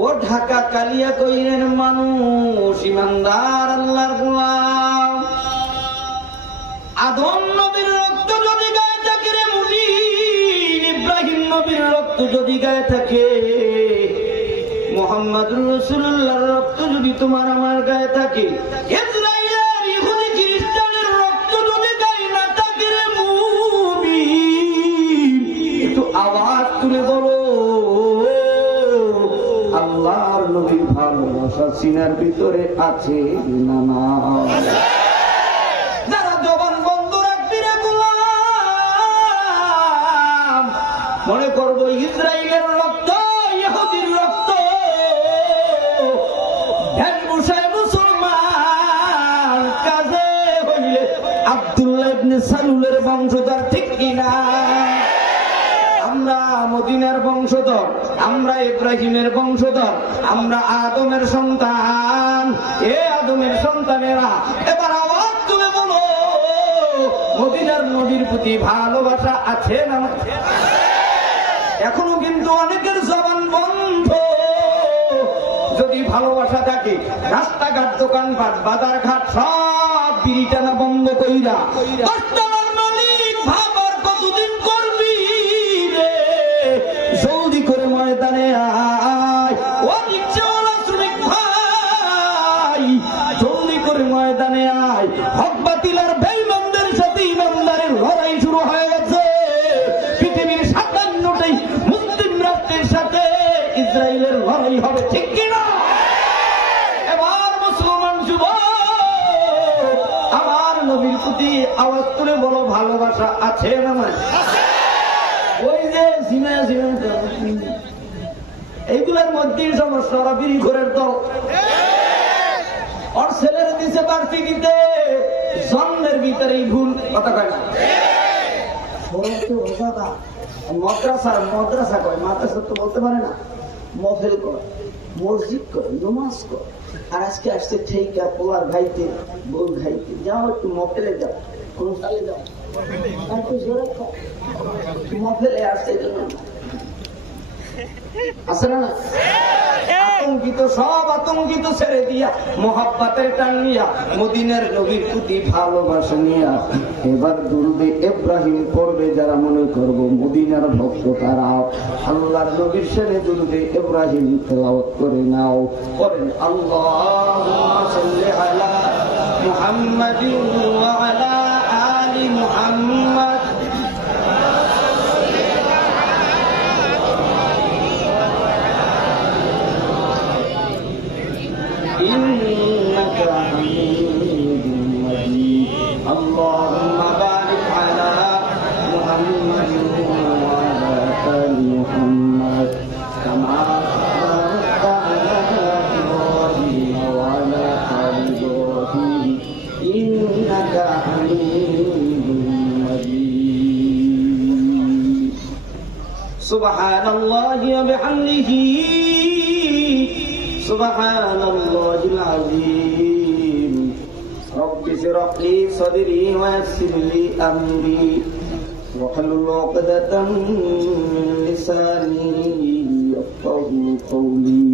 ও ঢাকা কালিয়া কইরের মানুষ, ইমানদার আল্লাহর গোলাম, আদম নবীর রক্ত যদি গায়ে থাকে রে মুমিন, ইব্রাহিম নবীর রক্ত যদি গায়ে থাকে, মুহাম্মদুর রাসূলুল্লাহর রক্ত যদি তোমার আমার গায়ে থাকে, ইসরাইলের ইহুদি খ্রিস্টানের রক্ত যদি গায়ে না থাকে রে মুমিন, একটু আওয়াজ তুলে বলো আল্লাহর নবীর ভালোবাসা সিনার ভিতরে আছে না? না। যারা জবান বন্ধ রাখবি রে গোলাম, মনে করবো ইসরাইলের রক্ত, ইহুদির রক্ত, ধ্যান বসায় মুসলমান কাজে হইলে আব্দুল্লাহ ইবনে সালুলের বংশধর, ঠিক কিনা? আমরা মদিনার বংশধর, আমরা ইব্রাহিমের বংশধর, আমরা আদমের সন্তান। এ আদমের সন্তানেরা এবার আওয়াজ তুলে বলো মদিনার নবীর প্রতি ভালোবাসা আছে না? এখনো কিন্তু অনেকের জবান বন্ধ। যদি ভালোবাসা থাকে, রাস্তাঘাট, দোকানপাট, বাজার ঘাট সব বিড়ি টানা বন্ধ কইরা মালিক ভাবার কতদিন করবি রে? জলদি করে ময়দানে আয়, ও রিকশাওয়ালা শ্রমিক ভাই, জলদি করে ময়দানে আয়। হক বাতিল আর বেঈমানদের সাথে ইমানদারের লড়াই শুরু হয়ে গেছে। পৃথিবীর 57টি মুসলিম রাষ্ট্রের সাথে ইসরায়েলের লড়াই হবে, ঠিক কিনা? এবার মুসলমান যুবক আমার নবীর প্রতি আওয়াজ তুলে বলো ভালোবাসা আছে না? ওই যে এইগুলোর মধ্যেই সমস্যা। ওরা বিড়ি ঘরের দল, ওর ছেলের দিছে বাড়তি দিতে, জন্মের ভিতরেই ভুল কথা কয় না। মাদ্রাসা কয়, মাদ্রাসা তো বলতে পারে না, মফেল করে, মসজিদ করে, নমাজ করে। আর আজকে আসছে ঠেকা পোলার ভাইতে, বউ ভাইতে, যাও একটু মফেলে যাও, কোন সালে যাও, মফেলে আসছে আছে না? আতঙ্কিত, সব আতঙ্কিত ছেড়ে দিয়া মোহাব্বতের টান নিয়া মদিনার নবীর প্রতি ভালোবাসা নিয়া এবার দুরুদে ইব্রাহিম পড়বে যারা মনে করব মদিনার ভক্ত, তারা আল্লাহর নবীর শানে দুরুদে ইব্রাহিম তেলাওয়াত করে নাও। করেন আল্লাহুম্মা সাল্লি আলা মুহাম্মাদিন ওয়া আলা আলি মুহাম্মাদ। إنك حميد مجيد اللهم بارك على محمد وعلى آل محمد كما باركت على إبراهيم وعلى آل إبراهيم إنك حميد مجيد سبحان الله وبحمده سبحان الله العظيم رب اشرح لي صدري ويسر لي أمري واحلل عقدة من لساني يفقهوا قولي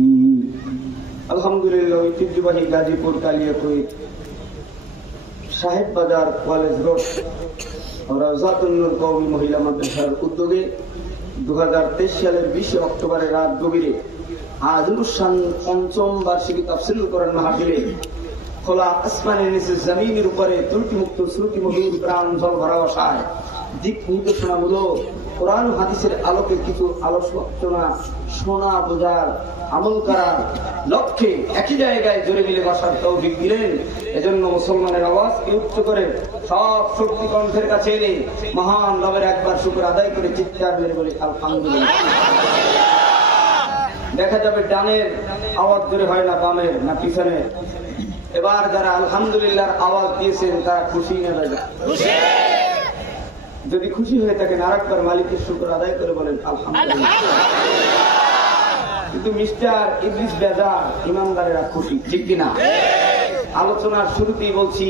আলহামদুলিল্লাহ। ঐতিহ্যবাহী গাজীপুর কালিয়াকৈর সাহেব বাজার কলেজ রোড রাউজাতুন নূর কওমি মহিলা মাদ্রাসার উদ্যোগে 2023 সালের 20 অক্টোবরের রাত গভীরে আজ অনুষ্ঠান পঞ্চম বার্ষিকী তাফসীরুল কোরআন মাহফিলে খোলা আসমানের নিচে জমিনের উপরে ত্রুটিমুক্ত শ্রুতিমধুর প্রাণ জল ভরা বসায় দিক নির্দেশনামূলক কোরআন হাদিসের আলোকে কিছু আলোচনা শোনা, বোঝার, আমল করার লক্ষ্যে একই জায়গায় জোরে মিলে বসার তৌফিক দিলেন। এজন্য মুসলমানের আওয়াজকে উচ্চ করে সব শক্তি কণ্ঠের কাছে এনে মহান রবের একবার শুকর আদায় করে চিৎকার মেরে বলি আলহামদুলিল্লাহ। দেখা যাবে ডানের আওয়াজ জোরে হয় না, বামের না পিছনের। এবার যারা আলহামদুলিল্লাহর আওয়াজ দিয়েছেন তারা খুশি না লাগে? যদি খুশি হয়ে থাকেন আরেকবার মালিকের শুকর আদায় করে বলেন আলহামদুলিল্লাহ। কিন্তু মিস্টার ইদ্রিস বেজার ইমানদারেরা খুশি, ঠিক কিনা? আলোচনার শুরুতেই বলছি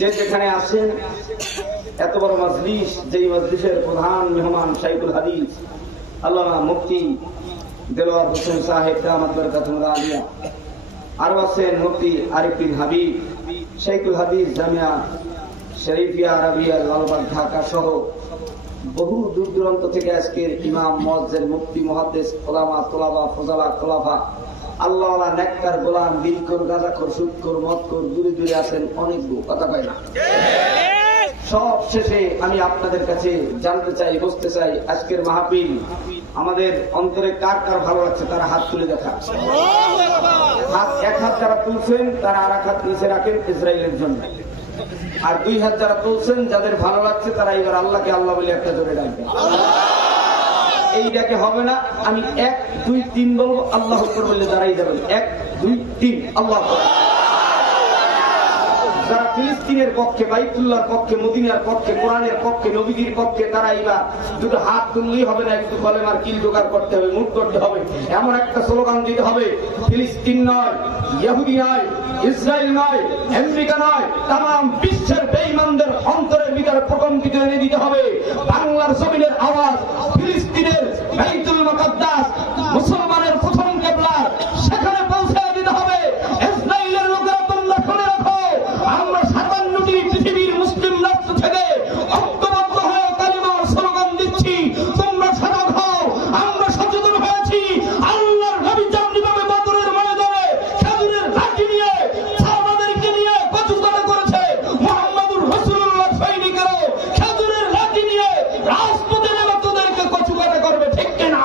যে যেখানে আসেন এত বড় মজলিস, যেই মজলিসের প্রধান মেহমান শাইখুল হাদিস আল্লামা মুফতি দেলোয়ার হোসেন সাহেব দামাত বরকাতুল আলিয়া, আরও আছেন মুফতি আরিফ বিন হাবিব, শেখুল হাদিস জামিয়া শরীফিয়া আরবিয়া লালবাগ ঢাকা সহ বহু দূর দূরান্ত থেকে আজকের ইমাম, মুয়াজ্জিন, মুফতি, মুহাদ্দিস, উলামা, তুলাবা, ফুজালা, খোলাফা, আল্লাহওয়ালা, নেককার, গোলাম, বিড়িখোর, গাঁজাখোর, সুদখোর, মদখোর দূরে দূরে আছেন অনেক কথা কয় না। সব শেষে আমি আপনাদের কাছে জানতে চাই, বুঝতে চাই, আজকের মাহফিল আমাদের অন্তরে কার কার ভালো লাগছে তারা হাত তুলে দেখা। হাত এক হাত যারা তুলছেন তারা আর এক হাত নিচে রাখেন ইসরায়েলের জন্য, আর দুই হাত যারা তুলছেন যাদের ভালো লাগছে তারা এবার আল্লাহকে আল্লাহ বলে একটা জোরে ডাকবেন। এই ডাকে হবে না, আমি 1 2 3 বলবো, আল্লাহ আকবার বললে দাঁড়াই যাবেন। 1 2 3 আল্লাহ আকবার। যারা ফিলিস্তিনের পক্ষে, বাইতুল্লাহর পক্ষে, মদিনার পক্ষে, কোরআনের পক্ষে, নবীদের পক্ষে, তারা এবার দুটো হাত তুললেই হবে না, একটু কলেমার কিল জোগাড় করতে হবে, মুখ করতে হবে, এমন একটা স্লোগান দিতে হবে, ফিলিস্তিন নয়, ইহুদি নয়, ইসরায়েল নয়, আমেরিকা নয়, তাম বিশ্বের বেঈমানদের অন্তরের ভিতরে প্রকম্পিত এনে দিতে হবে বাংলার জমিনের আওয়াজ, ফিলিস্তিনের বাইতুল মুকাদ্দাস, মুসলমানের প্রথম কিবলা, সেখানে পৌঁছে দিতে হবে। ইসরায়েলের লোকেরা তোমরা শুনে রাখো, আমরা 57টি পৃথিবীর মুসলিম রাষ্ট্র থেকে ঐক্যবদ্ধ হয়ে কালিমার স্লোগান দিচ্ছি, তোমরা সজাগ হও। আমরা সচেতন হয়েছি, আল্লাহর নবী যেমনিভাবে বদরের ময়দানে খেজুরের লাঠি নিয়ে সাহাবাদেরকে নিয়ে কচুকাটা করেছে, মুহাম্মদুর রাসূলুল্লাহ সৈনিকেরাও খেজুরের লাঠি নিয়ে রাজপথে নেমে তোদেরকে কচুকাটা করবে, ঠিক কিনা?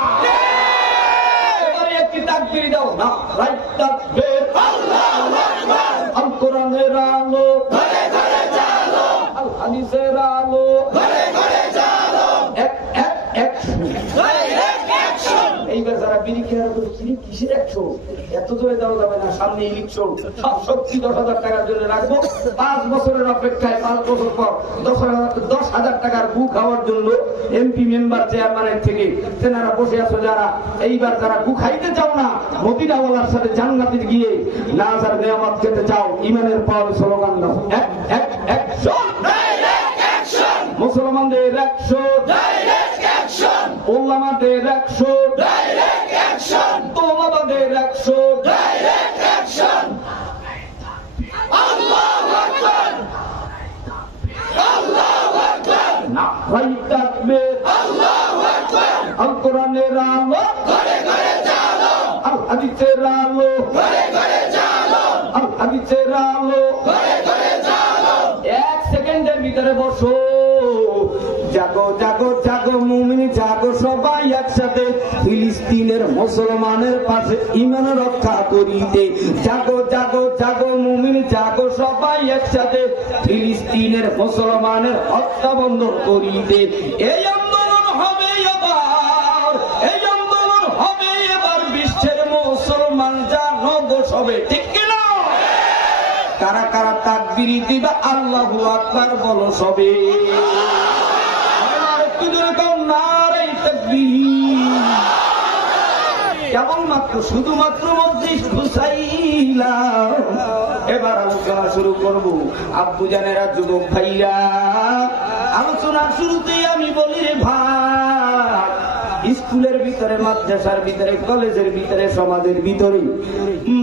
এবারে একটি তাকবীর দাও না, রাইট তাকবীর, আল্লাহু আকবার। আল কোরআনের আলো ঘরে ঘরে জ্বালো, আল হাদিসের আলো ঘরে ঘরে জ্বালো, এক এক অ্যাকশন, ডাইরেক্ট অ্যাকশন। এইবার যারা বিড়ি খেয়াল করছে কিসের অ্যাকশন, এত জোরে দেওয়া যাবে না, সামনে ইলেকশন, সব শক্তি 10,000 টাকার জন্য রাখবো, 5 বছরের অপেক্ষায় 5 বছর পর 10,000 টাকার গু খাওয়ার জন্য এমপি মেম্বার চেয়ারম্যানের থেকে তেনারা বসে আছো। যারা এইবার যারা গু খাইতে চাও না, মদিনাওয়ালার সাথে জান্নাতে গিয়ে নাজার নিয়ামত খেতে চাও, ইমানের পাওয়ার স্লোগান দাও, এক এক অ্যাকশন, ডাইরেক্ট অ্যাকশন। মুসলমানদের অ্যাকশন, ডাইরেক্ট অ্যাকশন। উলামাদের অ্যাকশন, ডাইরেক্ট অ্যাকশন। তোলাবাদের অ্যাকশন, ডাইরেক্ট অ্যাকশন। আল্লাহু আকবার, আল্লাহু আকবার, নারায়ে তাকবীর, আল্লাহু আকবার। আল কোরআনের আলো ঘরে ঘরে জ্বালো, আল হাদিসের আলো ঘরে ঘরে জ্বালো, আল হাদিসের আলো ঘরে ঘরে জ্বালো। 1 সেকেন্ডের ভিতরে বসো, জাগো জাগো জাগো মুমিন জাগো, সবাই একসাথে ফিলিস্তিনের মুসলমানের পাশে ঈমান রক্ষা করিতে। জাগো জাগো জাগো মুমিন জাগো, সবাই একসাথে ফিলিস্তিনের মুসলমানের হত্যা বন্ধ করিতে। এই আন্দোলন হবে এবার, এই আন্দোলন হবে এবার, বিশ্বের মুসলমান জানো সবে, ঠিক কিনা? কারা কারা তাকবীর দিবা, আল্লাহু আকবার বলো সবে। কেবলমাত্র শুধুমাত্র মজলিস ঘুষাইলাম, এবার আলোচনা শুরু করব। আব্বু জানেরা, যুবক ভাইরা, আলোচনার শুরুতেই আমি বলি রে ভাই, স্কুলের ভিতরে, মাদ্রাসার ভিতরে, কলেজের ভিতরে, সমাজের ভিতরে,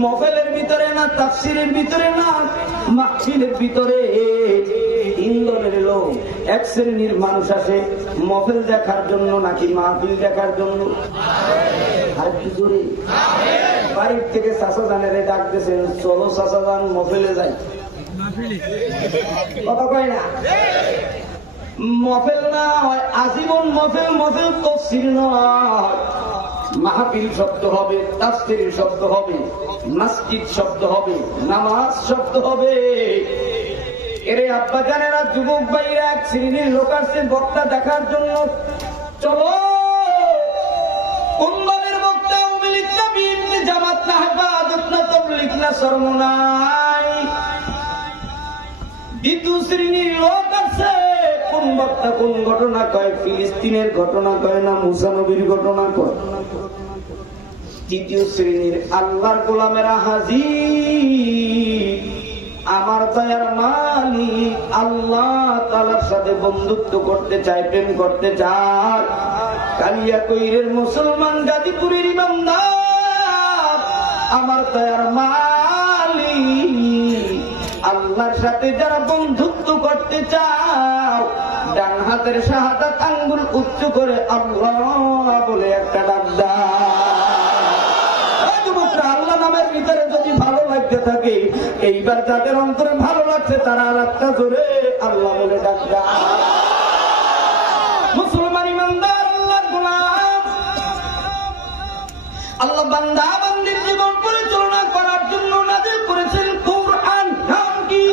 মহফিলের ভিতরে না, তাফসীরের ভিতরে না, মাহফিলের ভিতরে 3 দলের লোক, এক শ্রেণীর মানুষ আসে মহফিল দেখার জন্য নাকি মাহফিল দেখার জন্য? আর কি জোরে বাড়ির থেকে চাচা জানেরে ডাক দিয়েছেন, চলো চাচা জান মহফিলে যাই, কথা কয় না? মহফিল না হয় আজীবন মহফিল, মহফিল তাফসীর নয়। মাহফিল শব্দ হবে, তাফসীর শব্দ হবে, মসজিদ শব্দ হবে, নামাজ শব্দ হবে। এরে আব্বা জানেরা, যুবক ভাইরা, এক শ্রেণীর লোক আসছে বক্তা দেখার জন্য। চলো, কোন দলের বক্তা? আওয়ামী লীগ না, বিএনপি, জামাত না, হেফাজত না, তাবলীগ না, শরমনাই। দ্বিতীয় শ্রেণীর লোক আছে, কোন বক্তা কোন ঘটনা কয়? ফিলিস্তিনের ঘটনা কয় না মুসা নবীর ঘটনা কয়? তৃতীয় শ্রেণীর আল্লাহর গোলামেরা হাজির, আমার দয়ার মালিক আল্লাহ তাআলার সাথে বন্ধুত্ব করতে চায়, প্রেম করতে চায়। কালিয়াকৈরের মুসলমান গাজীপুরের ইমামদার আমার দয়ার মালিক আল্লাহর সাথে যারা বন্ধুত্ব করতে চাও ডান হাতের শাহাদাত আঙ্গুল উচ্চ করে আল্লাহ বলে একটা ডাক দাও। আল্লাহ নামের ভিতরে যদি ভালো লাগতে থাকে এইবার যাদের অন্তরে ভালো লাগছে তারা রাতটা জোরে আল্লাহ বলে ডাক দাও। মুসলমান ইমানদার আল্লাহর গোলাম আল্লাহ বান্দা বান্দির জীবন পরিচালনা করার জন্য নাযিল করেছেন কোরআন। নাম কি?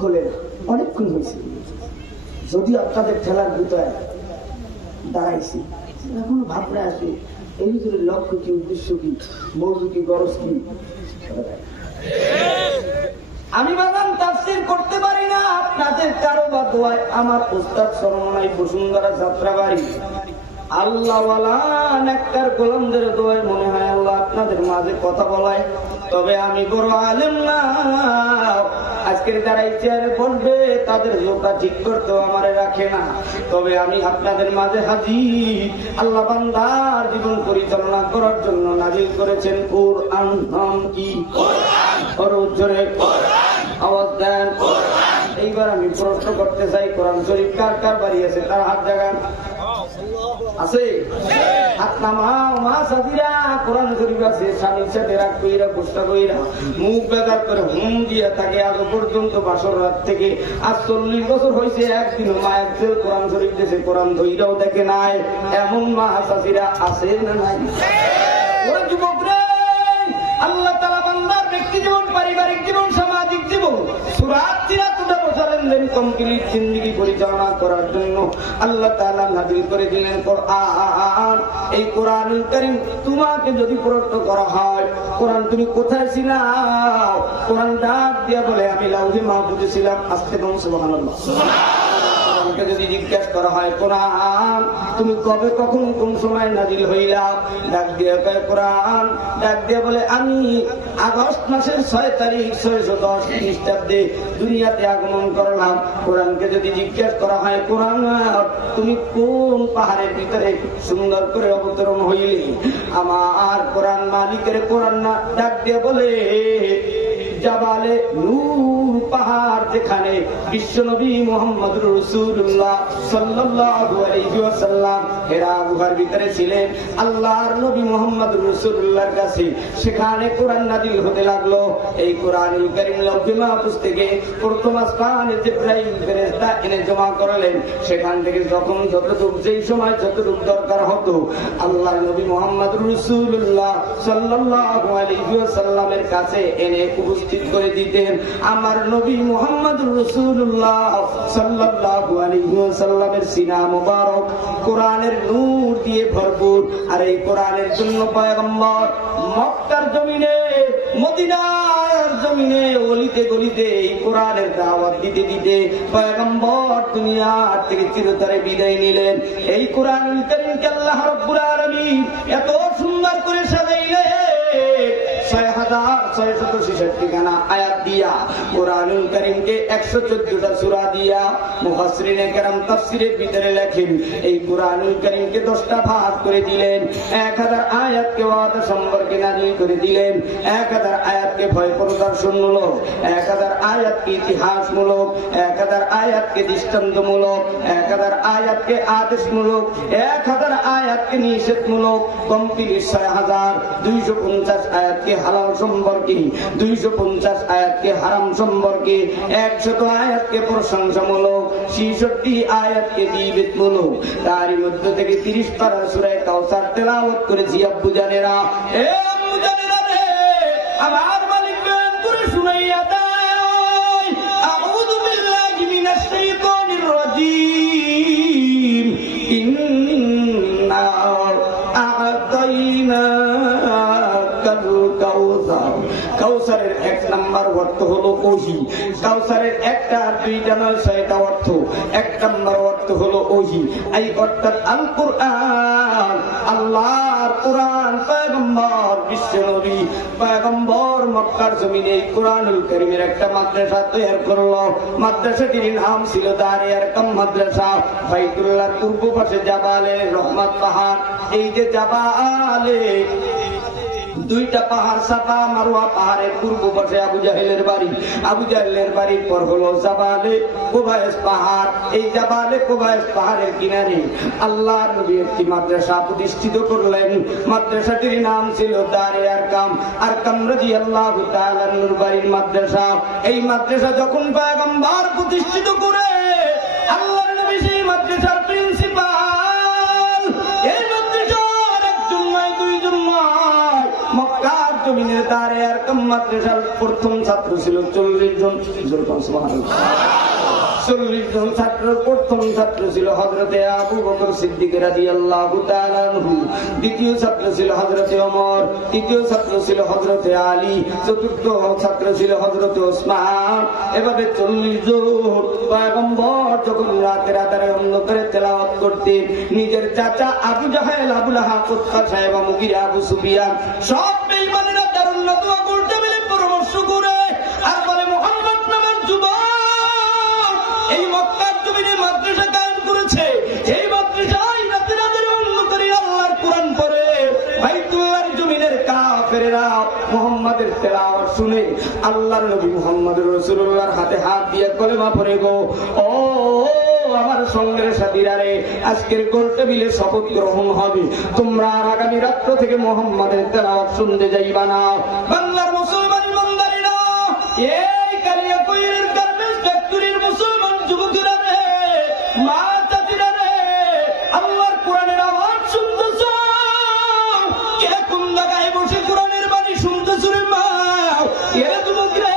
খোলে অনেকক্ষণ হয়েছে, যদি আপনাদের ঠেলার ভিতরে দাঁড়াইছি এখনো ভাবনা আসে এই ভিতরে লক্ষ্য কি, উদ্দেশ্য কি, মৌজু কি, গরজ কি। আমি বাগান তাফসীর করতে পারি না, আপনাদের কারো বা দোয়ায় আমার উস্তাদ সরমনাই বসুন্ধরা যাত্রাবাড়ি আল্লাহওয়ালা নেককার গোলামদের দোয়ায় মনে হয় আল্লাহ আপনাদের মাঝে কথা বলায়। তবে আমি বড় আলেম না, আজকের যারা এই চেয়ারে বসবে তাদের জোটা ঠিক করতেও আমারে রাখে না। তবে আমি আপনাদের মাঝে হাজির, আল্লাহ বান্দার জীবন পরিচালনা করার জন্য নাযিল করেছেন কোরআন। নাম কি? জোরে আওয়াজ দেন। এইবার আমি প্রশ্ন করতে চাই, কোরআন শরীফ কার কার বাড়ি আছে তার হাত জাগান। আছে? হাত নামাও মা সাদিরা। কোরআন শরীফ আছে, স্বামীর সাথে রাগ কইরা গোষ্ঠা কইরা মুখ বেজার করে হুম দিয়া থাকে আজ পর্যন্ত বাসর রাত থেকে আজ 40 বছর হয়েছে একদিনও মা একজেল কোরআন শরীফ দেশে কোরআন ধইরাও দেখে নাই। এমন মা সাদিরা আছে না নাই? ওরা যুবক রে, আল্লাহ তাআলা বান্দার ব্যক্তি জীবন, পারিবারিক জীবন, সামাজিক জীবন কমপ্লিট জিন্দেগি পরিচালনা করার জন্য আল্লাহ তাআলা নাযিল করে দিলেন কোরআন। এই কোরআনুল কারীম তোমাকে যদি প্রশ্ন করা হয় কোরআন তুমি কোথায় ছিলাম, কোরআন ডাক দিয়া বলে আমি লাউহে মাহফুজে ছিলাম। আস্তে বলুন সুবহানাল্লাহ। যদি জিজ্ঞাসা করা হয় কোরআন তুমি কবে কখন কোন সময় নাযিল হইলা, ডাক দিয়ে কয় কোরআন ডাক দিয়ে বলে আমি আগস্ট মাসের 6 তারিখ 610 খ্রিস্টাব্দে দুনিয়াতে আগমন করলাম। কোরআনকে যদি জিজ্ঞাসা করা হয় কোরআন তুমি কোন পাহাড়ের ভিতরে সুন্দর করে অবতরণ হইলে, আমার কোরআন মালিকের কোরআন না ডাক দিয়ে বলে জাবালে নূর পাহাড় যেখানে বিশ্বনবী মুহাম্মদুর রাসূলুল্লাহ সাল্লাল্লাহু আলাইহি ওয়াসাল্লাম হেরা গুহার ভিতরে ছিলেন আল্লাহর নবী মুহাম্মদুর রাসূলুল্লাহর কাছে, সেখানে কোরআন নাযিল হতে লাগলো। এই কোরআনুল কারীম লৌহে মাহফুজ থেকে প্রথম আসমানে জিবরাইল ফেরেশতা এনে জমা করলেন। সেখান থেকে যখন যতটুকু যেই সময় যতটুকু দরকার হতো আল্লাহর নবী মুহাম্মদুর রাসূলুল্লাহ সাল্লাল্লাহু আলাইহি ওয়াসাল্লামের কাছে এনে উপস্থিত করে দিতেন। আমার নবী মুহাম্মদুর রাসূলুল্লাহ সাল্লাল্লাহু আলাইহি ওয়াসাল্লামের সিনা মুবারক কোরআনের নূর দিয়ে ভরপুর। আর এই কোরআনের জন্য পয়গম্বর মক্কার জমিনে, মদিনার জমিনে, অলিতে গলিতে এই কোরআনের দাওয়াত দিতে দিতে পয়গম্বর দুনিয়ার থেকে চিরতরে বিদায় নিলেন। এই কোরআনুল কারীমকে আল্লাহ রাব্বুল আলামিন এত সুন্দর করে সাজাইলেন 6666 খানা আয়াত দিয়া, কোরআনুল কারীমকে 114টা সূরা দিয়া। মুফাসসিরিনে কেরাম তাফসীরের ভিতরে লেখেন এই কোরআনুল কারীমকে 10টা ভাগ করে দিলেন। 1000 আয়াতকে ওয়াদা সম্পর্কে নাযিল করে দিলেন, 1000 আয়াতকে ভয় প্রদর্শনমূলক, 1000 আয়াতকে ইতিহাসমূলক, 1000 আয়াতকে দৃষ্টান্তমূলক, 1000 আয়াতকে আদেশমূলক, 1000 আয়াতকে নিষেধমূলক, কমপ্লিট 6250 আয়াতকে হালাল সম্পর্কে, 250 আয়াতকে হারাম সম্পর্কে, 100 আয়াতকে প্রশংসামূলক, 66 আয়াতকে বিবেকমূলক। তারই মধ্য থেকে 30 পারা সূরা কাউসার তেলাওয়াত করেছি। আব্বু জানেরা, এ আম্মু জানেরা রে, আমার মালিক বেন করে শুনাইয়া দেয় আউযু বিল্লাহি মিনাশ শাইতানির রাজীম ইন্না আ'তাইনা কাউসারের 1 নাম্বার অর্থ হলো ওহী। কাউসারের একটা দুইটা নয় 6টা অর্থ। 1 নাম্বার অর্থ হলো ওহী, এই অর্থাৎ আল কোরআন, আল্লাহর কোরআন পয়গম্বর বিশ্ব নবী পয়গম্বর মক্কার জমিনে কোরআনুল কারীমের একটা মাদ্রাসা তৈরি করলো। মাদ্রাসাটির নাম ছিল দারে আরকাম মাদ্রাসা। বাইতুল্লাহর পূর্ব পাশে জাবালে রহমত পাহাড়। এই যে জাবালে দুইটা পাহাড়, সাফা মারওয়া পাহাড়ের পূর্ব পাশে আবু জাহেলের বাড়ি। আবু জাহেলের বাড়ির পর হলো জাবালে কুবাইস পাহাড়। এই জাবালে কুবাইস পাহাড়ের কিনারে আল্লাহর নবী একটি মাদ্রাসা প্রতিষ্ঠিত করলেন। মাদ্রাসাটির নাম ছিল দারে আরকাম। আরকাম রাদিয়াল্লাহু তাআলা আনহুর বাড়ির মাদ্রাসা। এই মাদ্রাসা যখন পয়গম্বর প্রতিষ্ঠিত করে আল্লাহর নবী সেই মাদ্রাসার প্রিন্সিপাল। এই মাদ্রাসার একজন নয়, দুইজন নয়, মক্কার জমিনের দারে আরকাম মাদ্রাসার প্রথম ছাত্র ছিল 40 জন। 40 জন ছাত্রের প্রথম ছাত্র ছিল হযরতে আবু বকর সিদ্দিক রাদিয়াল্লাহু তাআলা আনহু। দ্বিতীয় ছাত্র ছিল হযরতে ওমর। তৃতীয় ছাত্র ছিল হযরতে আলী। চতুর্থ ছাত্র ছিল হযরতে ওসমান। এভাবে 40 জন পয়গম্বর যখন রাতের আধারে অন্ধকারে তেলাওয়াত করতেন, নিজের চাচা আবু জাহেল, আবু লাহাব, উতবা, সাইবা, মুগিরা, আবু সুফিয়ান সব বেঈমানেরা দারুণ দোয়া করতে মিলে পরামর্শ করে আর বলে, মুহাম্মদ নামের যুবক এই মক্কার জমিনে মাদ্রাসা কায়েম করেছে। এই মাদ্রাসায় রাতে রাতে অন্ধকারে আল্লাহর কোরআন পড়ে। বাইতুল্লাহর জমিনের কাফেরেরা মুহাম্মাদের তেলাওয়াত শুনে আল্লাহর নবী মুহাম্মদ রাসূলুল্লাহর হাতে হাত দিয়ে কলেমা পড়ে গো, ও আমার সঙ্গের সাথীরা রে, আজকের গোল টেবিলে শপথ গ্রহণ হবে, তোমরা আগামী রাত্র থেকে মুহাম্মাদের তেলাওয়াত শুনতে যাইবা না। বাংলার মুসলমান ইমানদারেরা, এই কালিয়াকৈরের গার্মেন্টস ফ্যাক্টরির মুসলমান যুবকেরা রে, মা চাচিরা রে, আল্লাহর কোরআনের আওয়াজ শুনতেছ? কে কোন জায়গায় বসে কোরআনের বাণী শুনতেছ রে মা? এরা যুবক রে,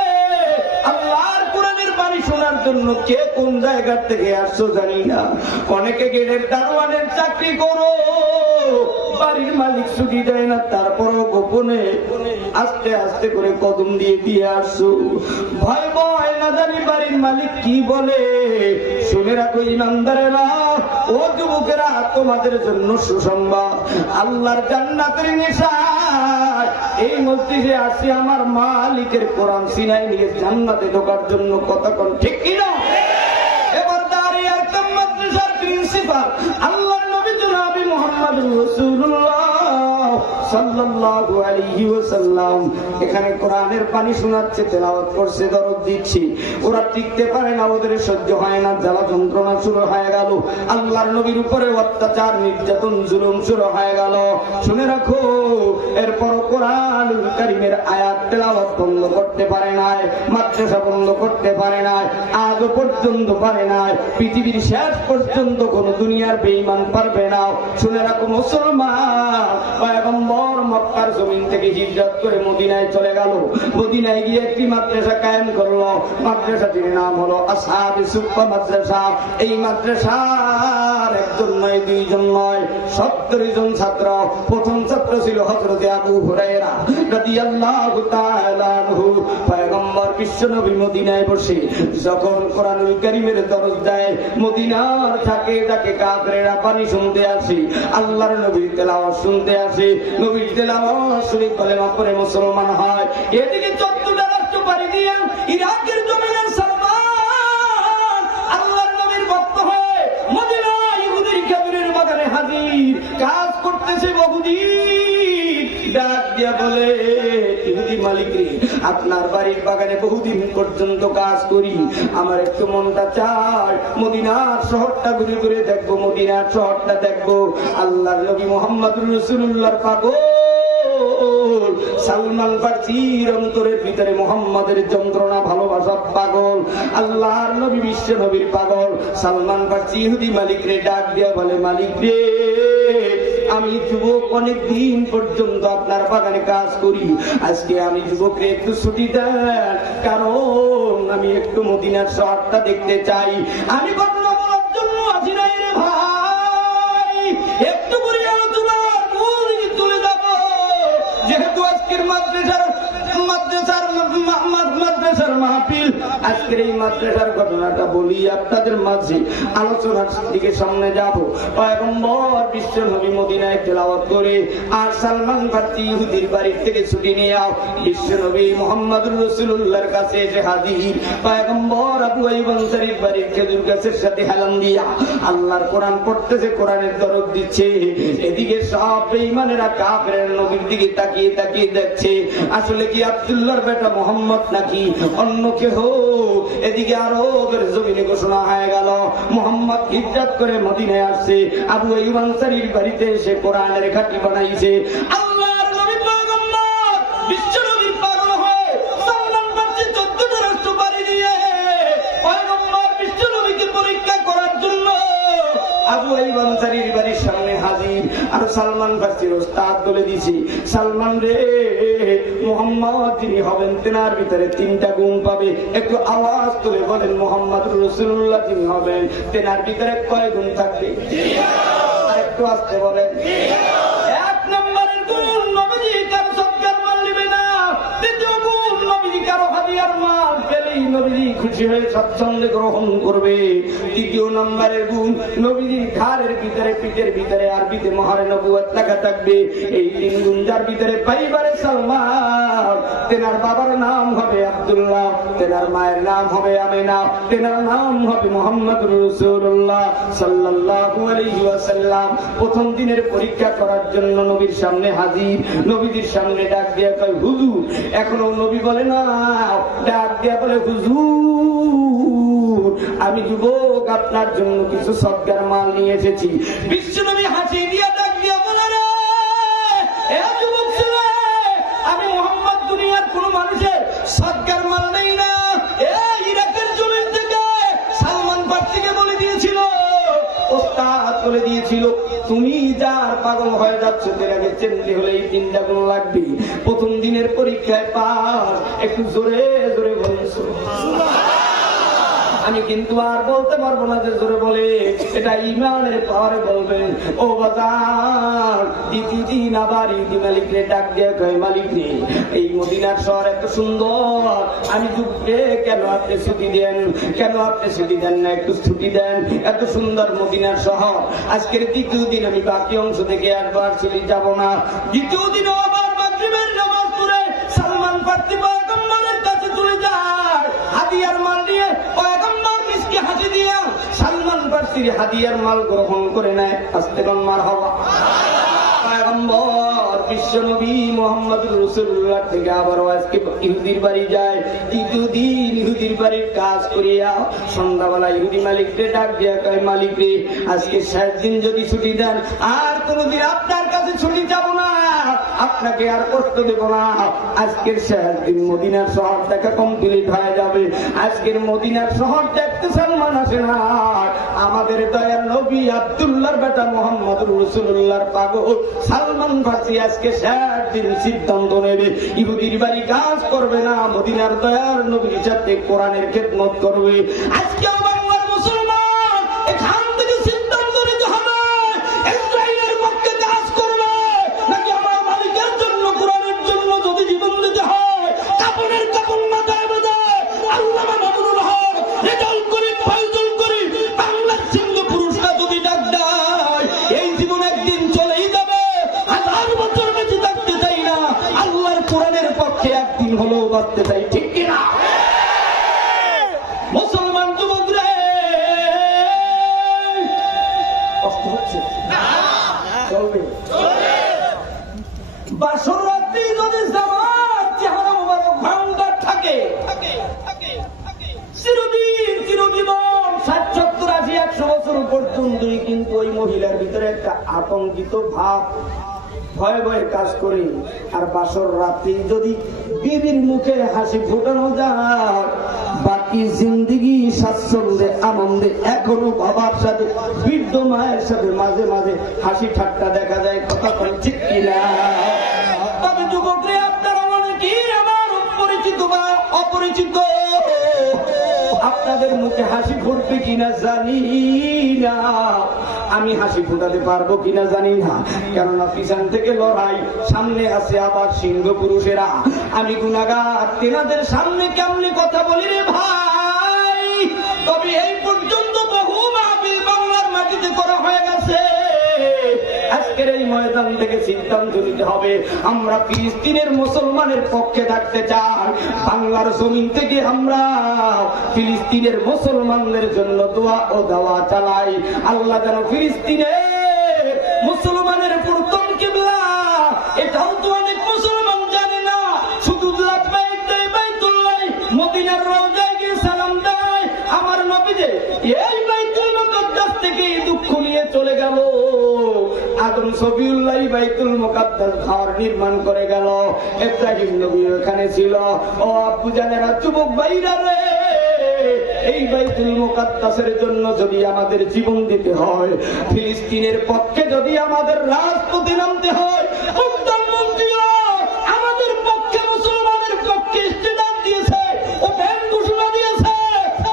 আল্লাহর কোরআনের বাণী শোনার জন্য কে কোন জায়গা থেকে আসছো জানি না। অনেকে গেটের দারোয়ানের চাকরি করো, বাড়ির মালিক ছুটি দেয় না, তারপরও গোপনে আস্তে আস্তে করে কদম দিয়ে দিয়ে আসছো। ভয় ভয় না জানি বাড়ির মালিক কি বলে। শুনে রাখো ইমানদারেরা, ও যুবকেরা, তোমাদের জন্য সুসংবাদ, আল্লাহর জান্নাতের নিশান। এই মসজিদে আসি আমার মালিকের কোরআন সিনায় নিয়ে জান্নাতে ঢোকার জন্য। কতক্ষণ ঠিক কিনা? এবার দাঁড়িয়ে আরকাম মাদ্রাসার প্রিন্সিপাল আল্লাহর নবী জনাবে মুহাম্মদুর রাসূলুল্লাহ সাল্লাল্লাহু আলাইহি ওয়াসাল্লাম এখানে কোরআনের পানি শোনাচ্ছে, তেলাওয়াত করছে, দরদ দিচ্ছে। ওরা টিকতে পারে না, ওদের সহ্য হয় না, জ্বালা যন্ত্রণা শুরু হয়ে গেল। আল্লাহর নবীর উপরে অত্যাচার, নির্যাতন, জুলুম শুরু হয়ে গেল। শুনে রাখো, এরপর কোরআনুল কারীমের আয়াত তেলাওয়াত বন্ধ করতে পারে নাই, মাদ্রাসা বন্ধ করতে পারে নাই, আজও পর্যন্ত পারে নাই, পৃথিবীর শেষ পর্যন্ত কোন দুনিয়ার বেঈমান পারবে না। শুনে রাখো মুসলমান, পয়গম্বর মক্কার জমিন থেকে হিজরত করে মদিনায় চলে গেল। মদিনায় গিয়ে একটি মাদ্রাসা কায়েম করলো। মাদ্রাসাটির নাম হলো আসহাবে সুফফা মাদ্রাসা। এই মাদ্রাসার একজন নয়, দুইজন নয়, 70 জন ছাত্র। প্রথম ছাত্র ছিল হযরতে আবু হুরায়রা রাদিয়াল্লাহু তাআলা আনহু। পয়গম্বর বিশ্বনবী মদিনায় বসে যখন কোরআনুল কারীমের দরজ দেয়, মদিনার থাকে যাকে কাফেরেরা পানি শুনতে আসে, আল্লাহর নবীর তেলাওয়াত শুনতে আসে। নবীর তেলাওয়াত শুনে কলেমা পড়ে মুসলমান হয়। এদিকে 14টা রাষ্ট্র পাড়ি দিয়ে ইরাকের জমিনের সালমান আল্লাহর নবীর ভক্ত হয়ে মদিনা ইহুদির কাফিরের বাগানে হাজির, কাজ করতেছে বহুদিন। ডাক দিয়া বলে, ইহুদি মালিক রে, আপনার বাড়ির বাগানে বহুদিন পর্যন্ত কাজ করি, আমার একটু মনটা চায় মদিনার শহরটা ঘুরে ঘুরে দেখবো, মদিনার শহরটা দেখবো। আল্লাহর নবী মুহাম্মদুর রাসূলুল্লাহর পাগল সালমান ফার্সির অন্তরের ভিতরে মুহাম্মাদের যন্ত্রণা, ভালোবাসা পাগল। আল্লাহর নবী বিশ্ব নবীর পাগল। সালমান ফার্সি ইহুদি মালিক রে ডাক দিয়া বলে, মালিক রে, আমি যুবক, অনেক দিন পর্যন্ত আপনার বাগানে কাজ করি, আজকে আমি যুবকরে একটু ছুটি দেন, কারণ আমি একটু মদিনার শহরটা দেখতে চাই। আমি ঘটনা বলার জন্য আসি নাই রে ভাই, একটু করে আলোচনার মূল তুলে যাব। যেহেতু আজকের মাদ্রাসার মাহফিল আজকের এই মাদ্রাসার ঘটনাটা বলি আপনাদের মাঝে, আলোচনার দিকে সামনে যাব। পয়গম্বর বিশ্ব নবী মদিনায় তেলাওয়াত করে আর সালমান ফার্সি ইহুদির বাড়ির থেকে ছুটি নিয়ে বিশ্ব নবী মুহাম্মদুর রাসূলুল্লাহর কাছে এসে হাজির। পয়গম্বর আবু আইয়ুব আনসারীর বাড়ির খেজুর গাছের সাথে হেলান দিয়া আল্লাহর কোরআন পড়তেছে, কোরআনের দরদ দিচ্ছে। এদিকে সব বেঈমানেরা কাফের নবীর দিকে তাকিয়ে তাকিয়ে দেখছে আসলে কি আব্দুল্লাহর বেটা মুহাম্মদ নাকি অন্য কেহ। এদিকে আরবের জমিনে ঘোষণা হয়ে গেল মুহাম্মদ হিজরত করে মদিনায় আসছে, আবু আইয়ুব আনসারীর বাড়িতে এসে কোরআনের ঘাঁটি বানাইছে। আল্লাহর নবী পয়গম্বর বিশ্ব নবীর পাগল হয়ে সালমান ফার্সি 14টা রাষ্ট্র পাড়ি দিয়ে পয়গম্বর বিশ্ব নবীকে পরীক্ষা করার জন্য আবু আইয়ুব আনসারীর বাড়ির সামনে হাজির। আর সালমান ফার্সির ওস্তাদ বলে দিছি, সালমান রে মুহাম্মদ যিনি হবেন তেনার ভিতরে 3টা গুণ পাবে। একটু আওয়াজ তুলে বলেন মুহাম্মদুর রাসূলুল্লাহ যিনি হবেন তেনার ভিতরে কয় গুণ থাকবে? আর একটু আস্তে বলেন। 1 নম্বরের গুণ নবীজি কারো সৎকার মাল নেবে না। 2য় গুণ নবীজি কারো হাদিয়ার মাল পেলেই নবীজি খুশি হয়ে স্বচ্ছন্দে গ্রহণ করবে। 3য় নম্বরের গুণ নবীজির ঘাড়ের ভিতরে পিঠের ভিতরে আরবিতে মহারে নবুয়ত লেখা থাকবে। এই 3 গুণ যার ভিতরে পাইবারে সালমান, তেনার বাবার নাম হবে আব্দুল্লাহ, তেনার মায়ের নাম হবে আমিনা, তেনার নাম হবে মুহাম্মদুর রাসূলুল্লাহ সাল্লাল্লাহু আলাইহি ওয়াসাল্লাম। প্রথম দিনের পরীক্ষা করার জন্য নবীর সামনে হাজির। নবীজির সামনে ডাক দিয়া কয় হুজুর। এখনো নবী বলে না, ডাক দিয়া বলে হুজুর আমি যুবক আপনার জন্য কিছু সদকার মাল নিয়ে এসেছি। বিশ্ব নবী হাসি দিয়া ডাক দিয়া বলে রে এ যুবক ছেলে, আমি মুহাম্মদ দুনিয়ার কোন মানুষের সদকার মাল নেই না। ইরাকের জমিন থেকে সালমান ফার্সিকে বলে দিয়েছিল, ওস্তাদ বলে দিয়েছিল তুমি যার পাগল হয়ে যাচ্ছ তেরাকে চিনতে হলে এই 3টা গুণ লাগবে। প্রথম দিনের পরীক্ষায় পাস। একটু জোরে জোরে বলেন সুবহানাল্লাহ। আমি কিন্তু আর বলতে পারবো না যে জোরে বলে, এটা ইমানের পাওয়ারে বলবেন। ও বাজার 2য় দিন আবার ইহুদি মালিকরে ডাক দিয়ে কয় মালিক রে এই মদিনার শহর এত সুন্দর, আমি যুগে কেন আপনি ছুটি দেন, কেন আপনি ছুটি দেন না, একটু ছুটি দেন। এত সুন্দর মদিনার শহর। আজকের 2য় দিন আমি বাকি অংশ থেকে একবার ছুটি যাব না। 2য় দিন আবার মাগরিবের নামাজ পড়ে সালমান ফার্সি পয়গম্বরের কাছে চলে যায় হাদিয়ার মাল নিয়ে। পয়গম্বর মিষ্টি হাসি দিয়া সালমান ফার্সির হাদিয়ার মাল গ্রহণ করে নেয়। আস্তে কোন মারহাবা। পয়গম্বর বিশ্ব নবী মুহাম্মদুর রাসূলুল্লাহ থেকে আবার আজকে ইহুদির বাড়ি যায়। 3য় দিন ইহুদির বাড়ির কাজ করিয়া সন্ধ্যাবেলা ইহুদি মালিককে ডাক দিয়া কয় মালিক রে আজকে শেষ দিন যদি ছুটি দেন আর কোনদিন আপনার কাছে ছুটি যাব না, আপনাকে আর কষ্ট দেব না। আজকের শেষ দিন মদিনার শহর দেখা কমপ্লিট হয়ে যাবে। আজকের মদিনার শহর দেখতে সালমান আসে না, আমাদের দয়ার নবী আব্দুল্লাহর বেটা মুহাম্মদুর রাসূলুল্লাহর পাগল সালমান ফার্সি আজকে শেষ দিন সিদ্ধান্ত নেবে ইহুদির বাড়ি কাজ করবে না, মদিনার দয়ার নবীর সাথে কোরআনের খেদমত করবে। আজকে বাংলার মুসলমান এখান থেকে সিদ্ধান্ত নিতে হবে ইসরায়েলের পক্ষে কাজ করবে নাকি আমার মালিকের জন্য কোরআনের জন্য যদি জীবন দিতে হয় কাপড়ের কাপড় মাথায় বেঁধে আল্লামা মামুনুল হক রেজাল করিম ফয়জুল করিম বাংলার সিংহ পুরুষরা যদি ডাক দেয় এই জীবন একদিন চলেই যাবে। 1000 বছর বেঁচে থাকতে চাই না, আল্লাহর কোরআনের পক্ষে একদিন হলেও বাঁচতে চাই, ঠিক কিনা? মুসলমান যুবক রে কষ্ট হচ্ছে চলবে। বাসর রাত্রি যদি জামাত চেহারা মুবারক ভাঙার থাকে চিরদিন চিরজীবন 60 70 80 100 বছর পর্যন্তই কিন্তু ওই মহিলার ভিতরে একটা আতঙ্কিত ভাব ভয়ে ভয়ে কাজ করে। আর বাসর রাত্রি যদি বিবির মুখে হাসি ফোটানো যায় বাকি জিন্দিগি স্বাচ্ছন্দ্যে আনন্দে এখনো বাবার সাথে বৃদ্ধ মায়ের সাথে মাঝে মাঝে হাসি ঠাট্টা দেখা যায়। কথা বলে ঠিক কিনা? তবে যুবকরে আপনারা অনেকেই আমার পরিচিত বা অপরিচিত, আপনাদের মুখে হাসি ফুটবে কিনা জানি না, আমি হাসি ফুটাতে পারবো কিনা জানি না, কেননা পিছন থেকে লড়াই, সামনে আছে আবার সিংহ পুরুষেরা। আমি গুনাহগার, তেনাদের সামনে কেমনে কথা বলি রে ভাই? আজকের এই ময়দান থেকে সিদ্ধান্ত নিতে হবে, আমরা ফিলিস্তিনের মুসলমানের পক্ষে থাকতে চাই। বাংলার জমিন থেকে আমরা ফিলিস্তিনের মুসলমানদের জন্য দোয়া ও দাওয়া চালাই। আল্লাহ যেন ফিলিস্তিনের মুসলমানের প্রথম কিবলা, এটাও তো অনেক মুসলমান জানে না, শুধু লাব্বাইক দেয়, বাইতুল্লাহ মদিনার রওজায় গিয়ে সালাম দেয়। আমার নবী যে এই বাইতুল মুকাদ্দাস থেকে দুঃখ নিয়ে চলে গেল, আদম সফিউল্লাহ বাইতুল মুকাদ্দাস ঘর নির্মাণ করে গেল, ইব্রাহিম নবী ওখানে ছিল। ও আব্বু জানেরা, যুবক ভাইরা রে, এই বাইতুল মুকাদ্দাসের জন্য যদি আমাদের জীবন দিতে হয়, ফিলিস্তিনের পক্ষে যদি আমাদের রাজপথে নামতে হয়, প্রধানমন্ত্রীও আমাদের পক্ষে, মুসলমানের পক্ষে ইস্তেদান দিয়েছে, ওপেন ঘোষণা দিয়েছে,